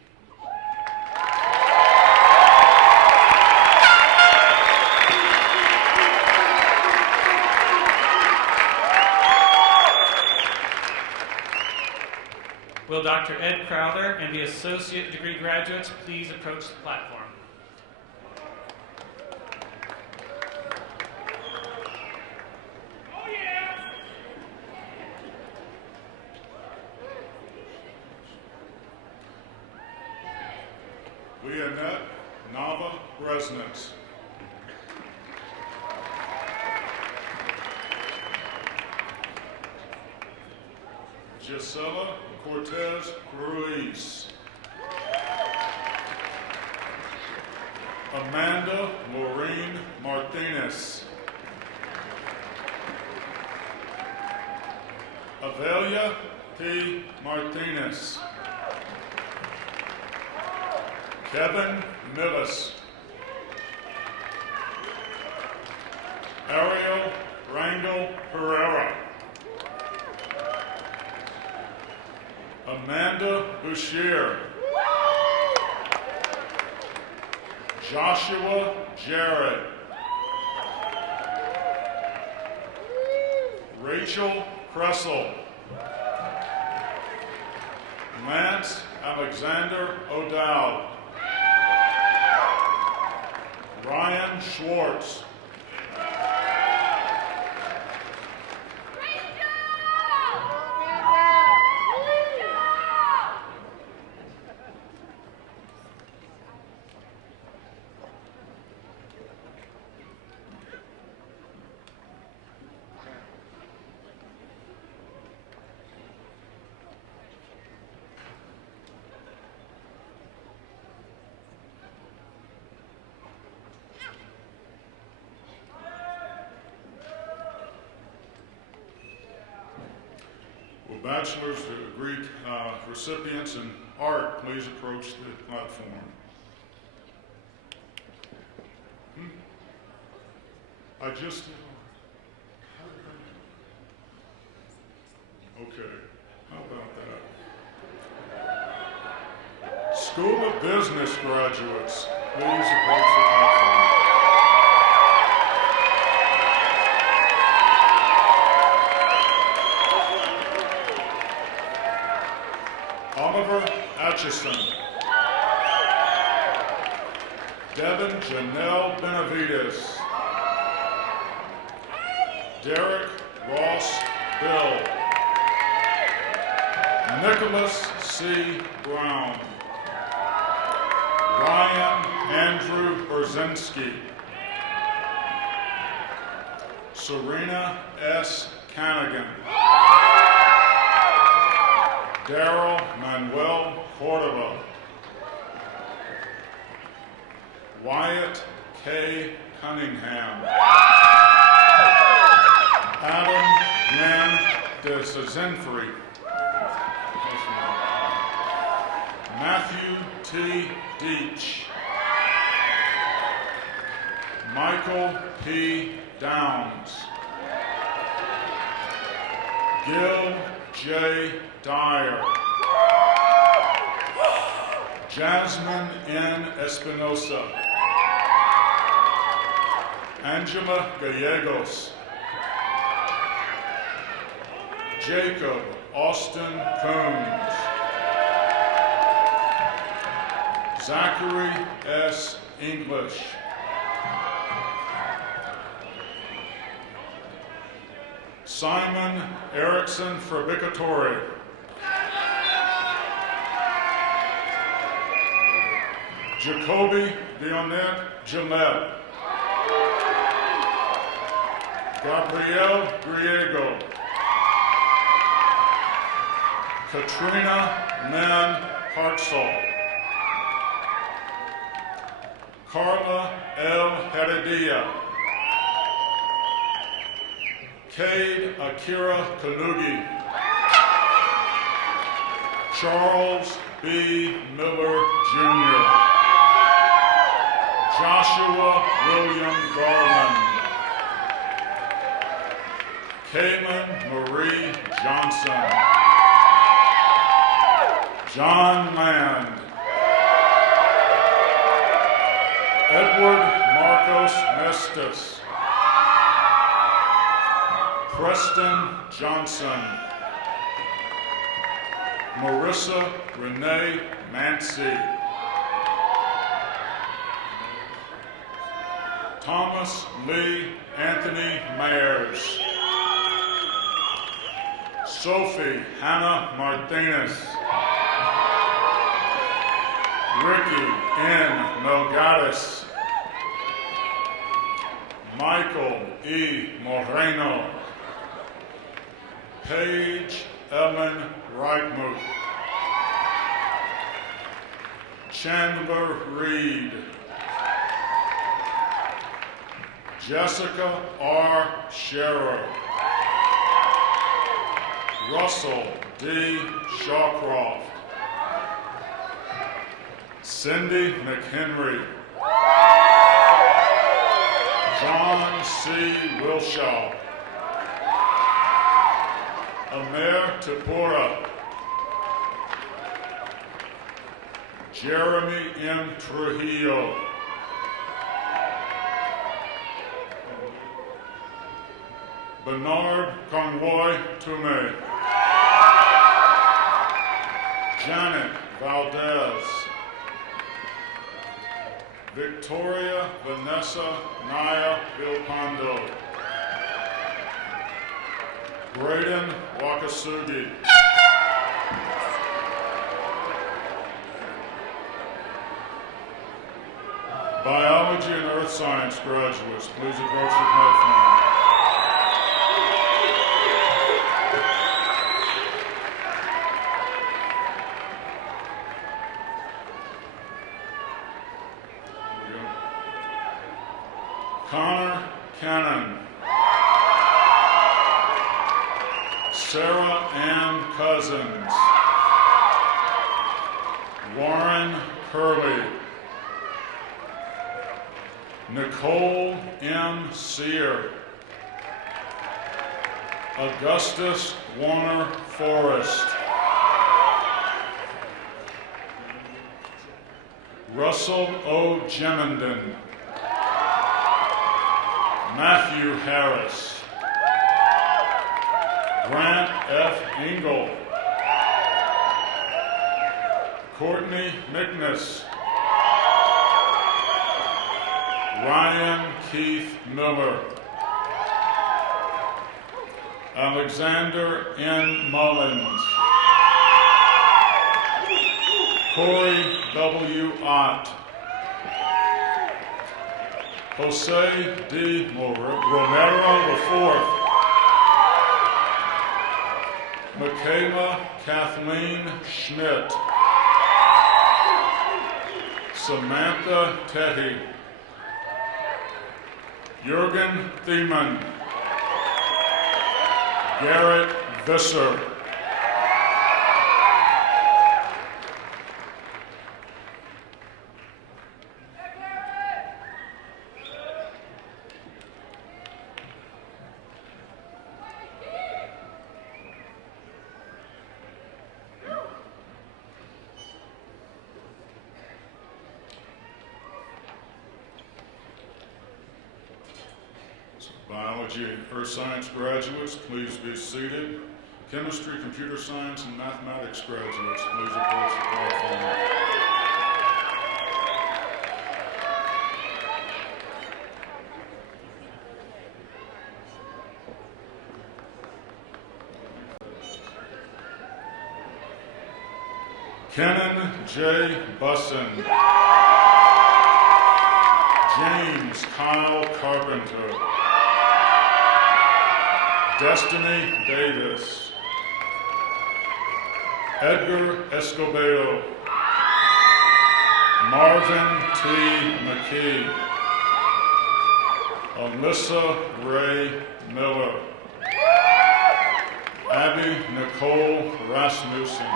Will Dr. Ed Crowther and the associate degree graduates please approach the platform? Leonette Nava Resniks. Gisela Cortez Ruiz. Amanda Maureen Martinez. Avelia P. Martinez. Kevin Millis. Ariel Rangel Pereira. Amanda Bashir. Joshua Jarrett. Rachel Kressel. Lance Alexander O'Dowd. Ryan Schwartz. Will bachelor's degree recipients in art please approach the platform? I just, okay, how about that? School of Business graduates, please approach the platform. Oliver Atchison. Devin Janelle Benavides. Derek Ross Bill. Nicholas C. Brown. Ryan Andrew Brzezinski. Serena S. Canagan. Daryl Manuel Cordova. Wyatt K. Cunningham. Adam Lynn de Zinfrey. Matthew T. Deach. Michael P. Downs. Gil J. Dyer. Jasmine N. Espinosa. Angela Gallegos. Jacob Austin Coons. Zachary S. English. Simon Erickson Fabricatori. Jacoby Dionette Gillette. Gabrielle Griego. Katrina Lynn Hartzell. Carla L. Heredia. Cade Akira Kalugi. Charles B. Miller Jr. Joshua William Garland. Caitlin Marie Johnson. John Land. Edward Marcos Mestis. Preston Johnson. Marissa Renee Mancy. Thomas Lee Anthony Mayers. Sophie Hannah Martinez. Ricky N. Melgares. Michael E. Moreno. Paige Ellen Reichmuth. Chandler Reed. Jessica R. Scherer. Russell D. Shawcroft. Cindy McHenry. John C. Wilshaw. Amer Tapura. Jeremy M. Trujillo. Bernard Conroy Toomey. Janet Valdez. Victoria Vanessa Naya Vilpando. Braden Wakasugi. Biology and Earth Science graduates, please approach the platform. Connor Cannon. Sarah Ann Cousins. Warren Curley. Nicole M. Sear. Augustus Warner Forrest. Russell O. Jemenden. Matthew Harris. Grant F. Engel. Courtney McNiss. Ryan Keith Miller. Alexander N. Mullins. Corey W. Ott. Jose D. Romero IV. Michaela Kathleen Schmidt. Samantha Teddy. Jürgen Thiemann. Garrett Visser. Biology and Earth Science graduates, please be seated. Chemistry, Computer Science, and Mathematics graduates, please approach the platform. Kenan J. Busson. James Kyle Carpenter. Destiny Davis. Edgar Escobedo. Marvin T. McKee. Alyssa Ray Miller. Abby Nicole Rasmussen.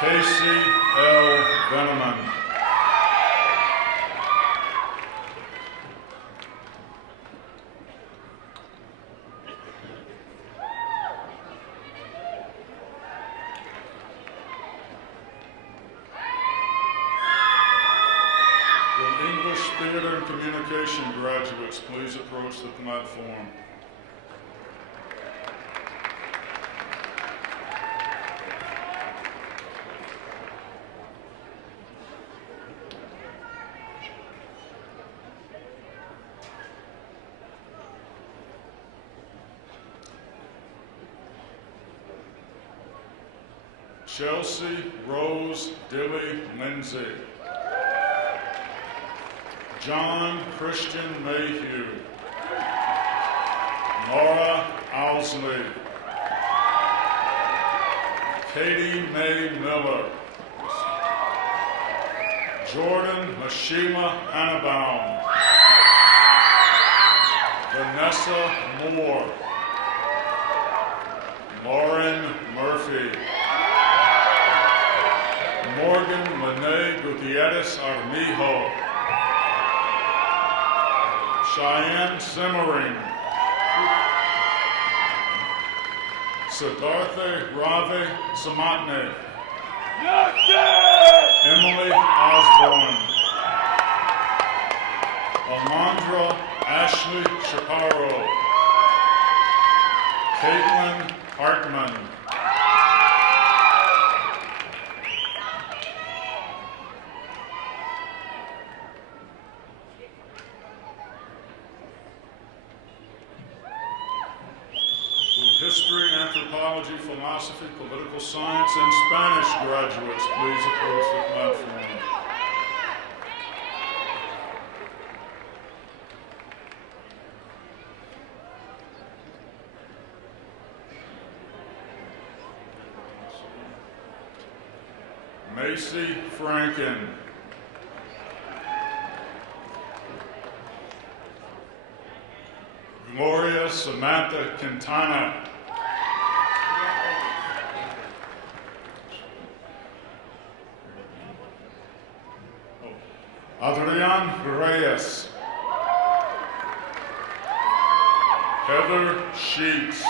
Casey L. Veneman. Theater and Communication graduates, please approach the platform. Chelsea Rose Dilly Lindsay. John Christian Mayhew. Laura Alma Walsley. Katie Mae Miller. Jordan Mashima Annabaum. Vanessa Moore. Lauren Murphy. Morgan Lene Gutierrez Armijo. Cheyenne Simmering. Siddhartha Rave Samatne. Emily Osborne. Alondra Ashley Shapiro. Caitlin Hartman. History, anthropology, philosophy, political science, and Spanish graduates, please approach the platform. Macy Franken. Gloria Samantha Quintana. Adrian Reyes. Heather Sheets.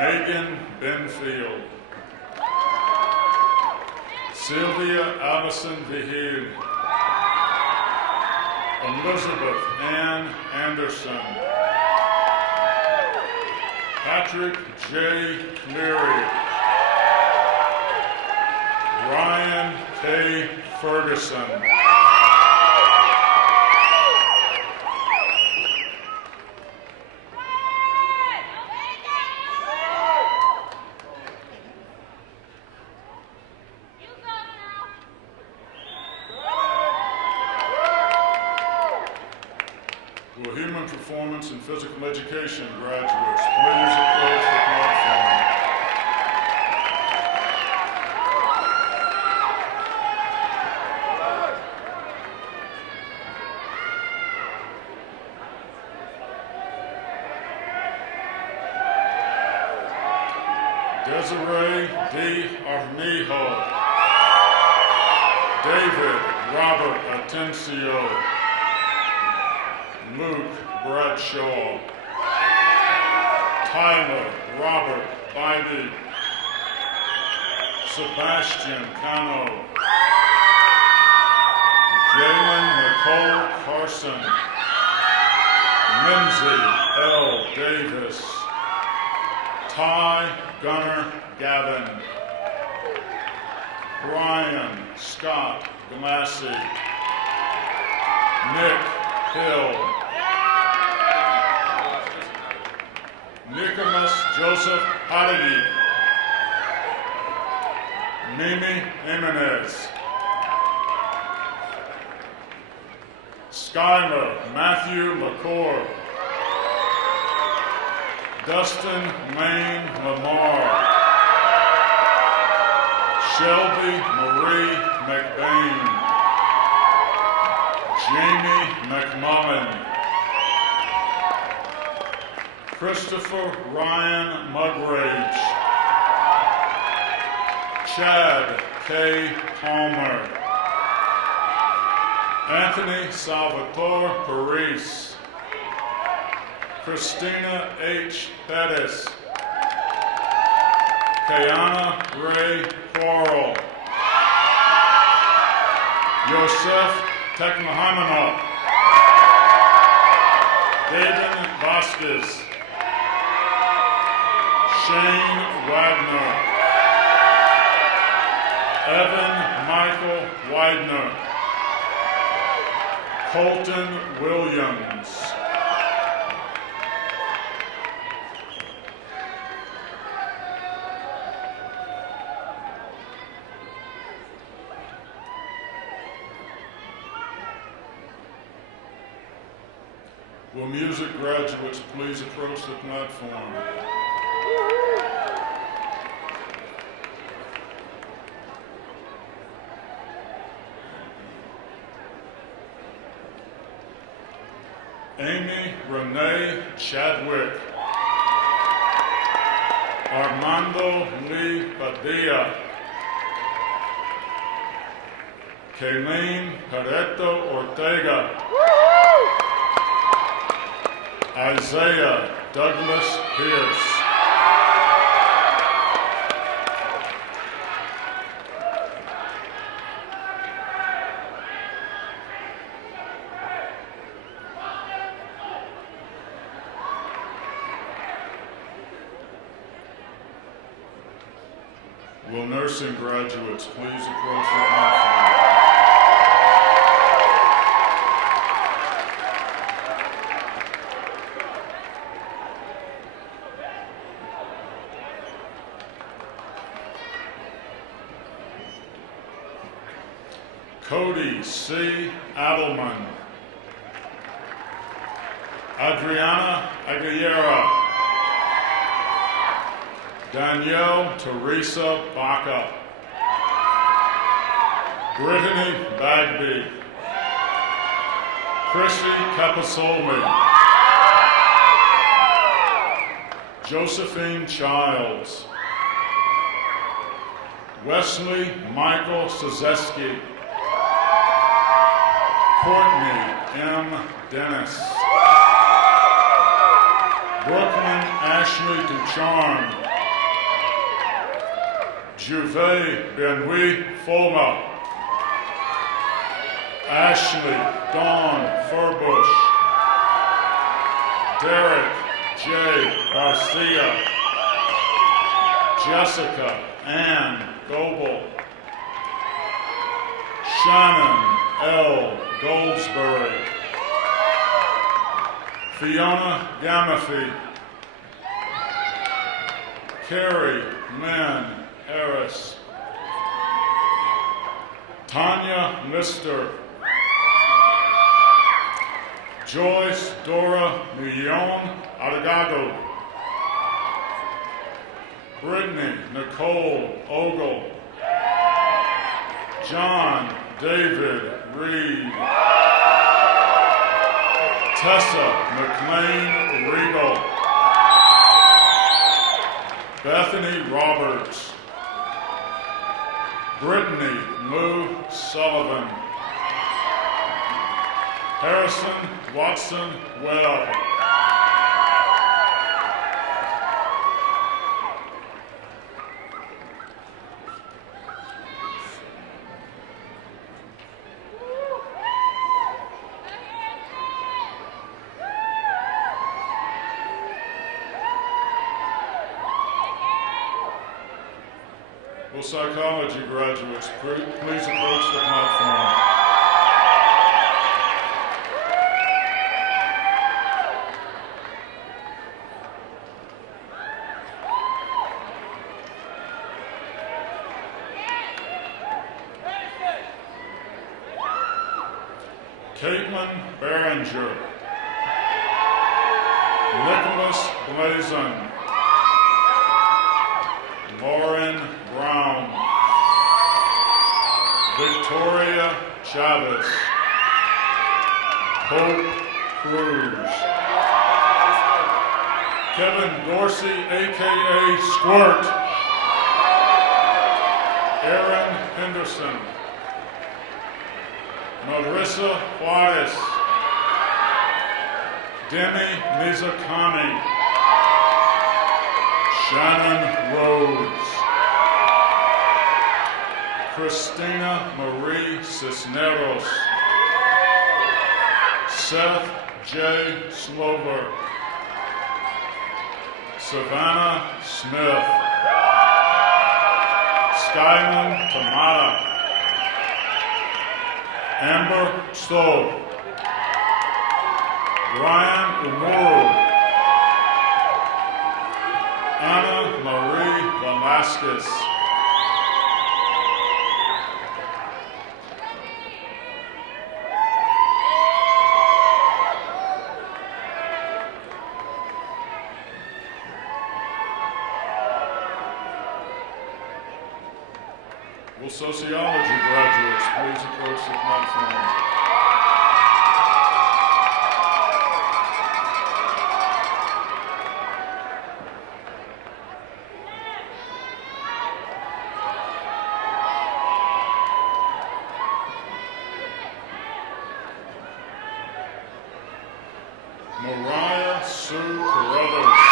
Megan Benfield. Sylvia Allison Vigil. Elizabeth Ann Anderson. Patrick J. Cleary. Ryan K. Ferguson. Will human performance and physical education graduates please approach the platform? Desiree D. Armijo. David Robert Atencio. Luke Bradshaw. Tyler Robert Bybee. Sebastian Cano. Jalen Nicole Carson. Lindsay L. Davis. Ty Gunnar Gavin. Brian Scott Glassie. Nick Hill. Nicholas Joseph Hadidi. Mimi Jimenez. Skylar Matthew McCord. Dustin Lane Lamar. Shelby Marie McBain. Jamie McMullen. Christopher Ryan Mugrage. Chad K. Palmer. Anthony Salvatore Paris. Christina H. Pettis. Kayana Ray Quarrell. Yosef Tekmahamanov. David Vasquez. Shane Wagner. Evan Michael Widener. Colton Williams. Will music graduates please approach the platform? Amy Renee Chadwick. Armando Lee Padilla. Kayleen Pareto Ortega. Isaiah Douglas Pierce. Will nursing graduates please approach the platform? Cody C. Adelman. Adriana Aguilera. Danielle Teresa Baca. Brittany Bagby. Chrissy Capasoli. Josephine Childs. Wesley Michael Sazeski. Courtney M. Dennis. Brooklyn Ashley Ducharme. Juve Benoit Fulma. Ashley Dawn Furbush. Derek J. Garcia. Jessica Ann Goebel. Shannon L. Goldsberry. Fiona Gamafee. Carrie Mann Harris. Tanya Lister. Joyce Dora Millon Argado. Brittany Nicole Ogle. John David Reed. Tessa McLean Regal. Bethany Roberts. Brittany Lou Sullivan. Harrison Watson Well. Will psychology graduates please approach the platform? Caitlin Behringer. Nicholas Blazon. Lauren Brown. Victoria Chavez. Hope Cruz. Kevin Dorsey, a.k.a. Squirt. Aaron Henderson. Marissa Juarez. Demi Mizukami. Shannon Rhodes. Christina Marie Cisneros. Seth J. Slover. Savannah Smith. Skyman Tamada. Amber Stowe. Brian Umuru. Ana Marie Velasquez. Will sociology graduates please approach the platform? Mariah Sue Carruthers.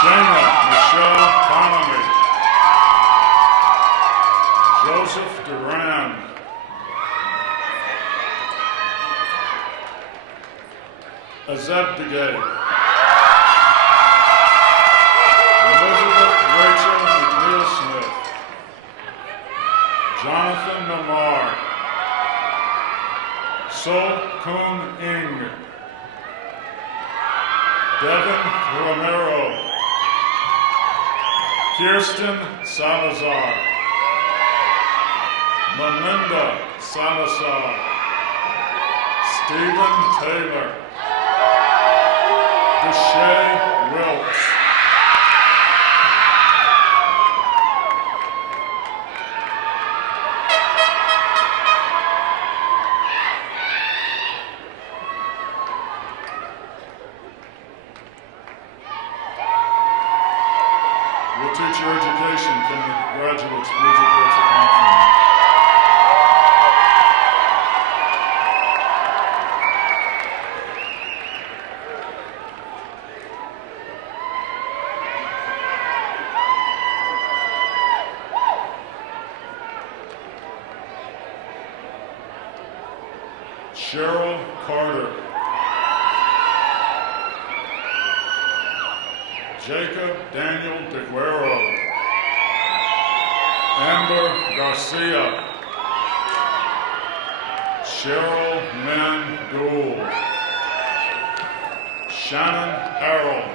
Shayna Michelle Connolly. Joseph Duran. Azeb Degay. Elizabeth Rachel McNeil Smith. Jonathan Namar. So Kun Ing. Devin Romero. Kirsten Salazar. Melinda Salazar. Stephen Taylor. Deshae Wilkes. Will teacher education, can the graduates please approach the conference? Cheryl Carter. Jacob Daniel DeGuero. Amber Garcia. Cheryl Lynn Gould. Shannon Harrell.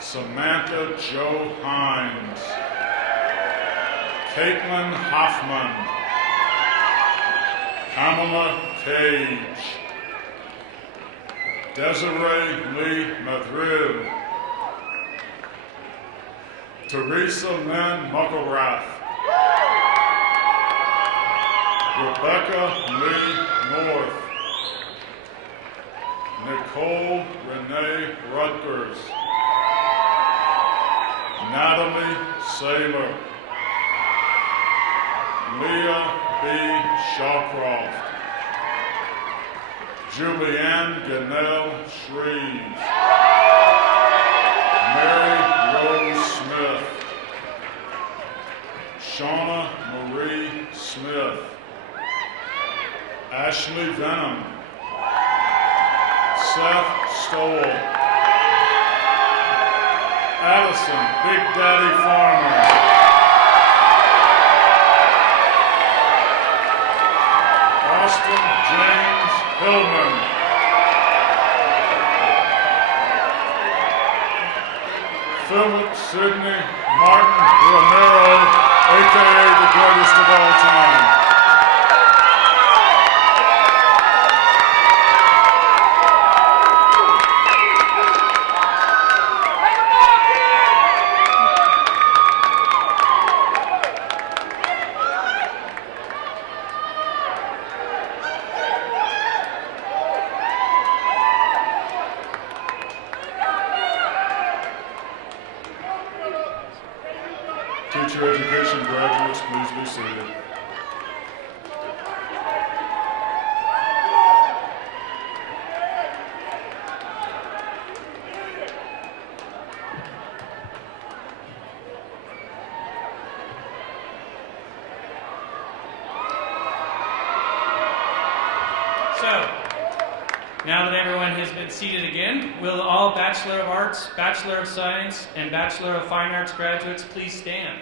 Samantha Jo Hines. Caitlin Hoffman. Pamela Cage. Desiree Lee Madrid. Teresa Lynn Mucklerath. Rebecca Lee North. Nicole Renee Rutgers. Natalie Saylor. Leah B. Shawcroft. Julianne Ganell Shreves. Mary Rose Smith. Shauna Marie Smith. Ashley Venom. Seth Stowell. Addison Big Daddy Farmer. Austin James Hillman. Philip Sidney Martin Romero, aka the greatest of all time. Teacher education graduates, please be seated. So, now that everyone has been seated again, will all Bachelor of Arts, Bachelor of Science, and Bachelor of Fine Arts graduates please stand?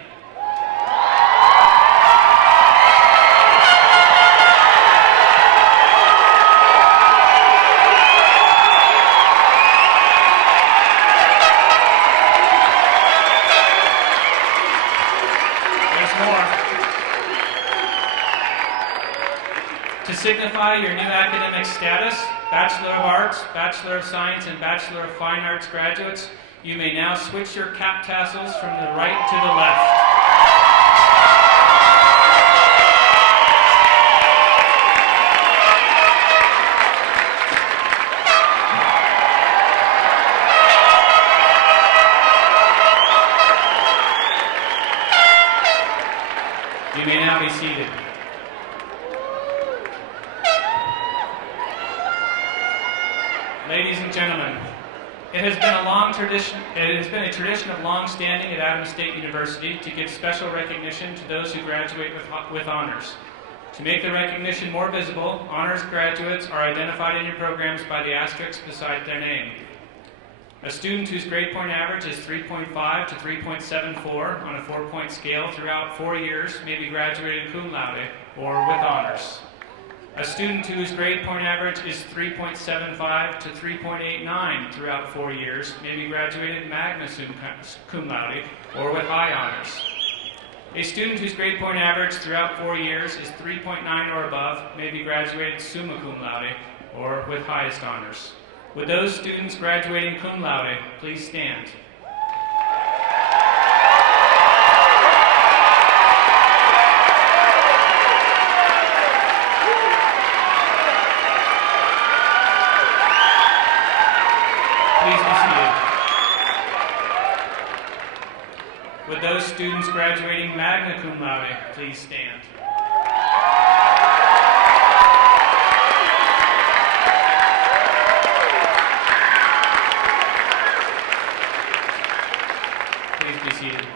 To signify your new academic status, Bachelor of Arts, Bachelor of Science, and Bachelor of Fine Arts graduates, You may now switch your cap tassels from the right to the left. You may now be seated. Ladies and gentlemen, it has been a tradition of long standing at Adams State University to give special recognition to those who graduate with honors. To make the recognition more visible, honors graduates are identified in your programs by the asterisk beside their name. A student whose grade point average is 3.5 to 3.74 on a 4-point scale throughout 4 years may be graduated cum laude or with honors. A student whose grade point average is 3.75 to 3.89 throughout 4 years may be graduated magna cum laude or with high honors. A student whose grade point average throughout 4 years is 3.9 or above may be graduated summa cum laude or with highest honors. Would those students graduating cum laude please stand? Please be seated. Would those students graduating magna cum laude please stand? Please be seated.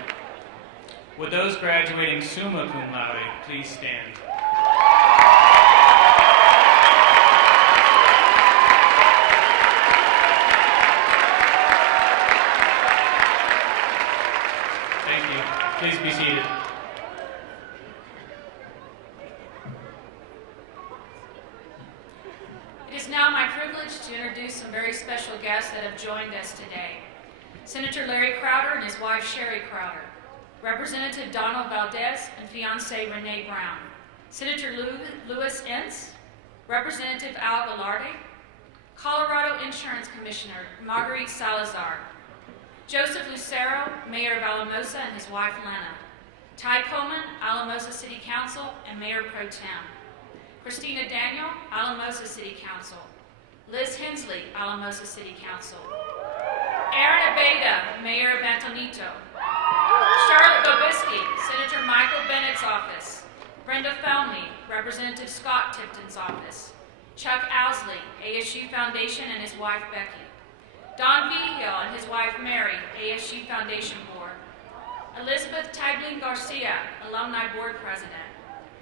Would those graduating summa cum laude please stand? Thank you. Please be seated. It is now my privilege to introduce some very special guests that have joined us today. Senator Larry Crowder and his wife Sherry Crowder, Representative Donald Valdez and fiancée Renee Brown, Senator Louis Entz, Representative Al Velarde, Colorado Insurance Commissioner Marguerite Salazar, Joseph Lucero, Mayor of Alamosa and his wife Lana, Ty Coleman, Alamosa City Council and Mayor Pro Tem, Christina Daniel, Alamosa City Council, Liz Hensley, Alamosa City Council, Aaron Abeda, Mayor of Antonito, Charlotte Bobiski, Senator Michael Bennett's office, Brenda Felmy, Representative Scott Tipton's office, Chuck Owsley, ASU Foundation and his wife Becky, Don Vigil and his wife Mary, ASU Foundation Board, Elizabeth Tagling Garcia, Alumni Board President,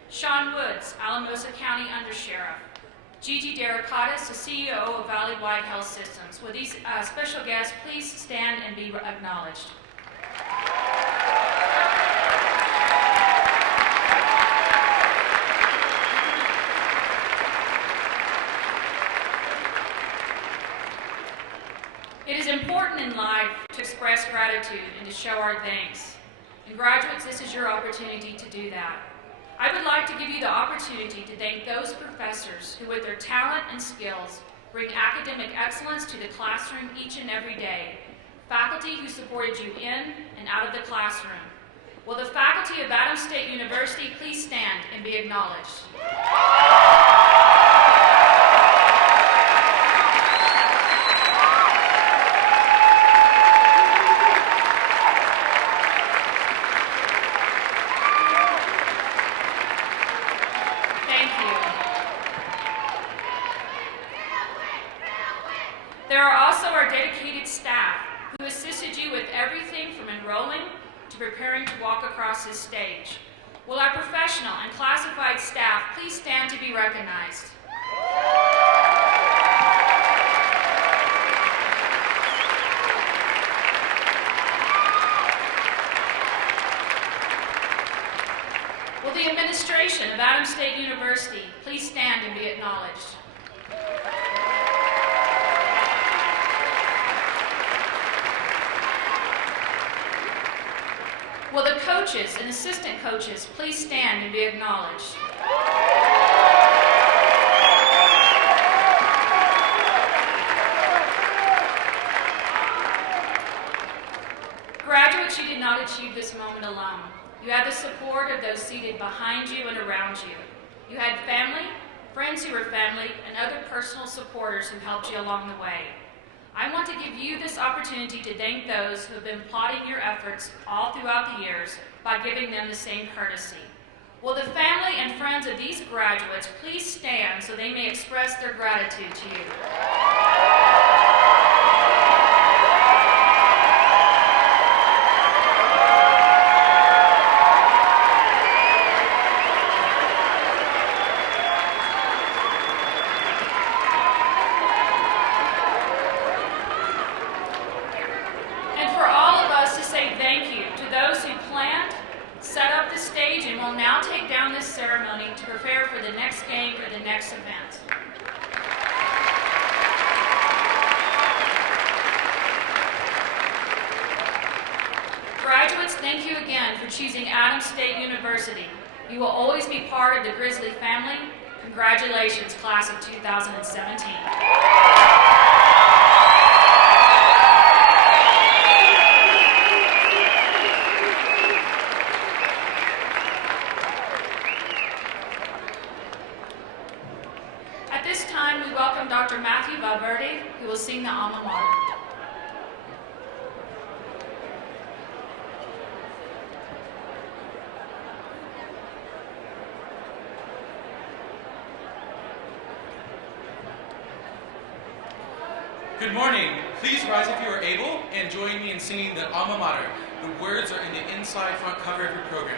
Sean Woods, Alamosa County Undersheriff, Gigi Dericatis, the CEO of Valley-Wide Health Systems. Will these special guests please stand and be acknowledged? It is important in life to express gratitude and to show our thanks. And graduates, this is your opportunity to do that. I would like to give you the opportunity to thank those professors who, with their talent and skills, bring academic excellence to the classroom each and every day. Faculty who supported you in and out of the classroom. Will the faculty of Adams State University please stand and be acknowledged? There are also our dedicated staff who assisted you with everything from enrolling to preparing to walk across this stage. Will our professional and classified staff please stand to be recognized? Will the administration of Adams State University please stand and be acknowledged? Will the coaches and assistant coaches please stand and be acknowledged? not achieve this moment alone. You had the support of those seated behind you and around you. You had family, friends who were family, and other personal supporters who helped you along the way. I want to give you this opportunity to thank those who have been plotting your efforts all throughout the years by giving them the same courtesy. Will the family and friends of these graduates please stand so they may express their gratitude to you? And for all of us to say thank you to those who planned, set up the stage, and will now take down this ceremony to prepare for the next game or the next event. Graduates, thank you again for choosing Adams State University. You will always be part of the Grizzly family. Congratulations, class of 2017. At this time, we welcome Dr. Matthew Valverde, who will sing the Alma Mater. Good morning. Please rise if you are able and join me in singing the Alma Mater. The words are in the inside front cover of your program.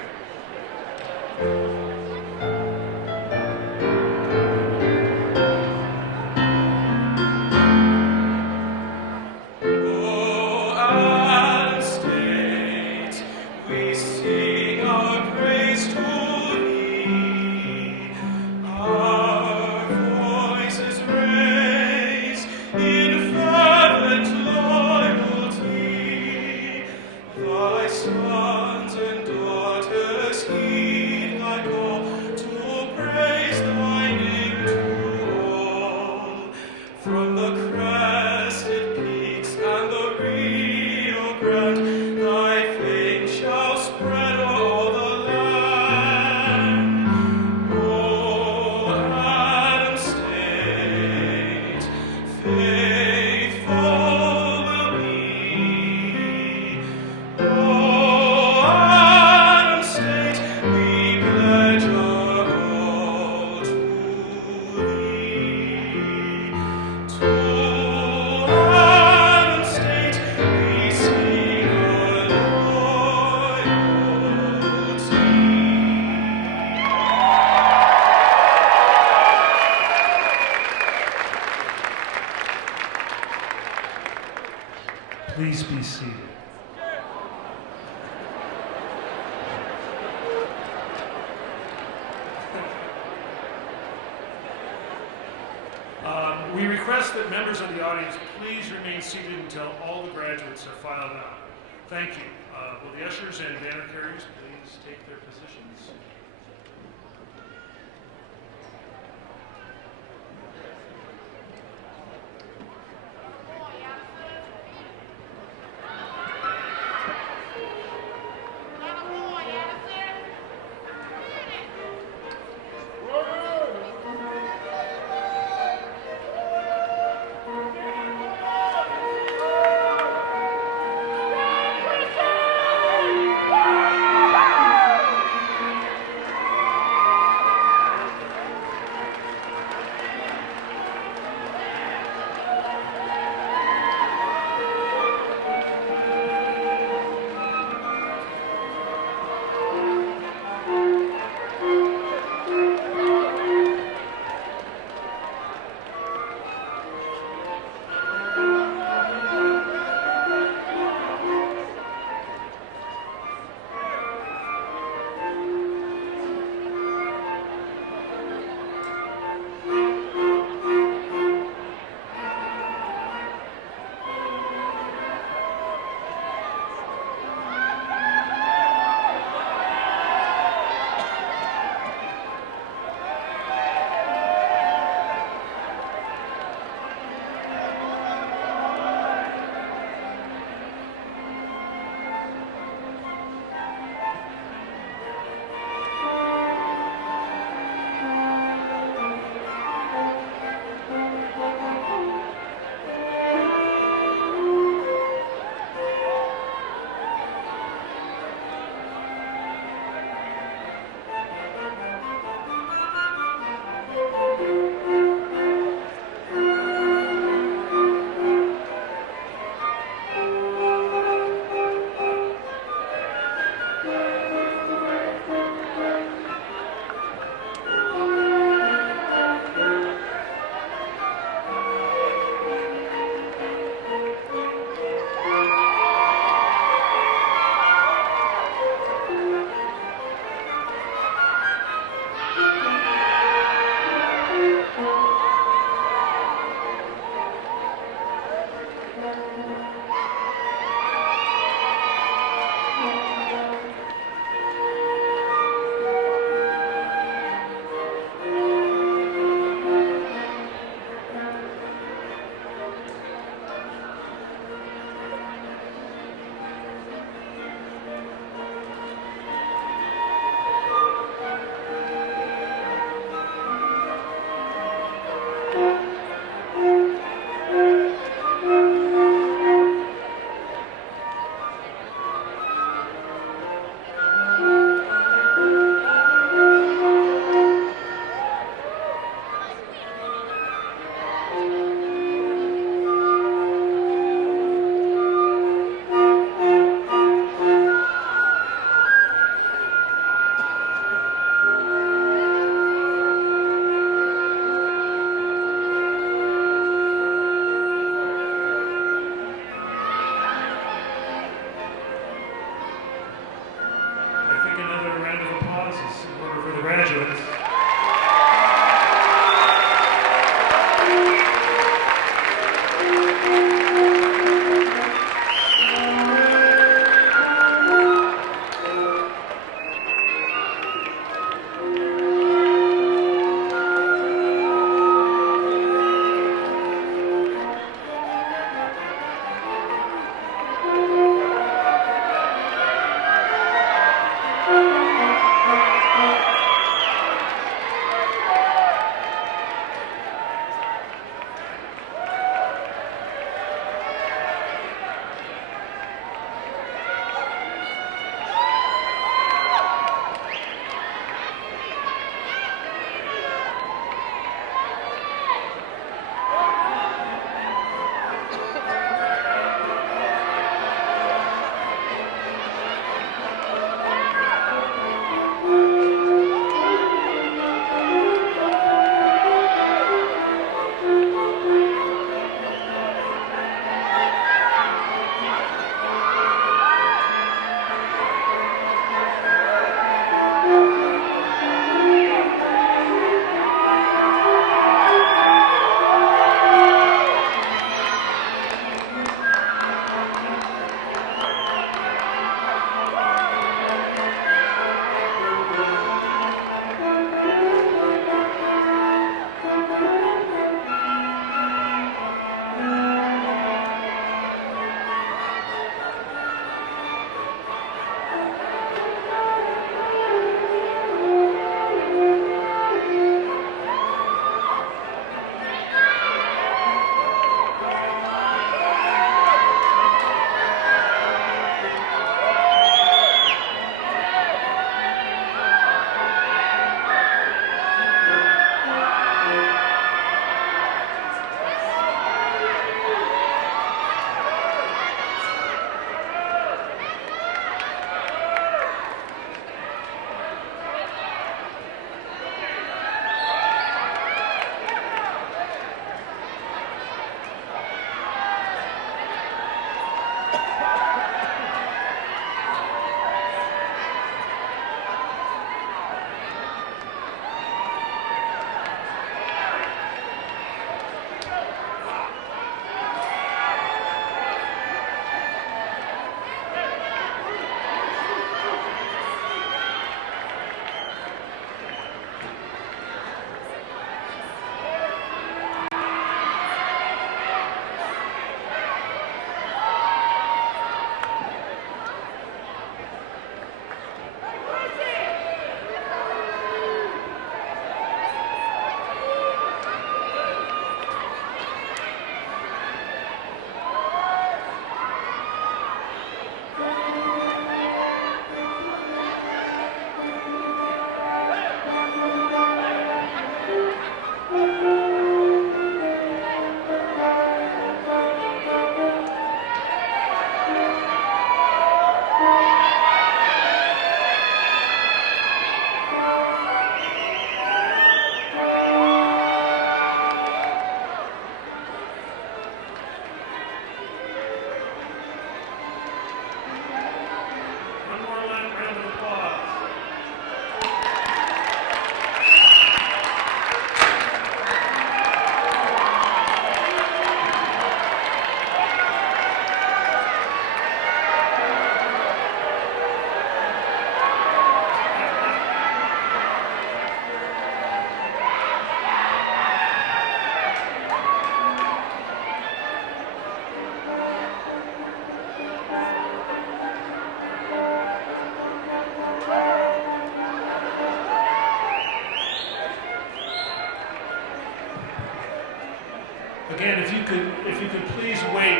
Please be seated. We request that members of the audience please remain seated until all the graduates are filed out. Thank you. Will the ushers and banner carriers please take their positions?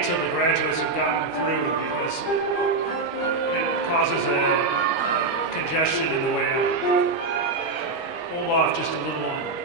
wait till the graduates have gotten through because it causes a congestion in the way out. Hold off just a little longer.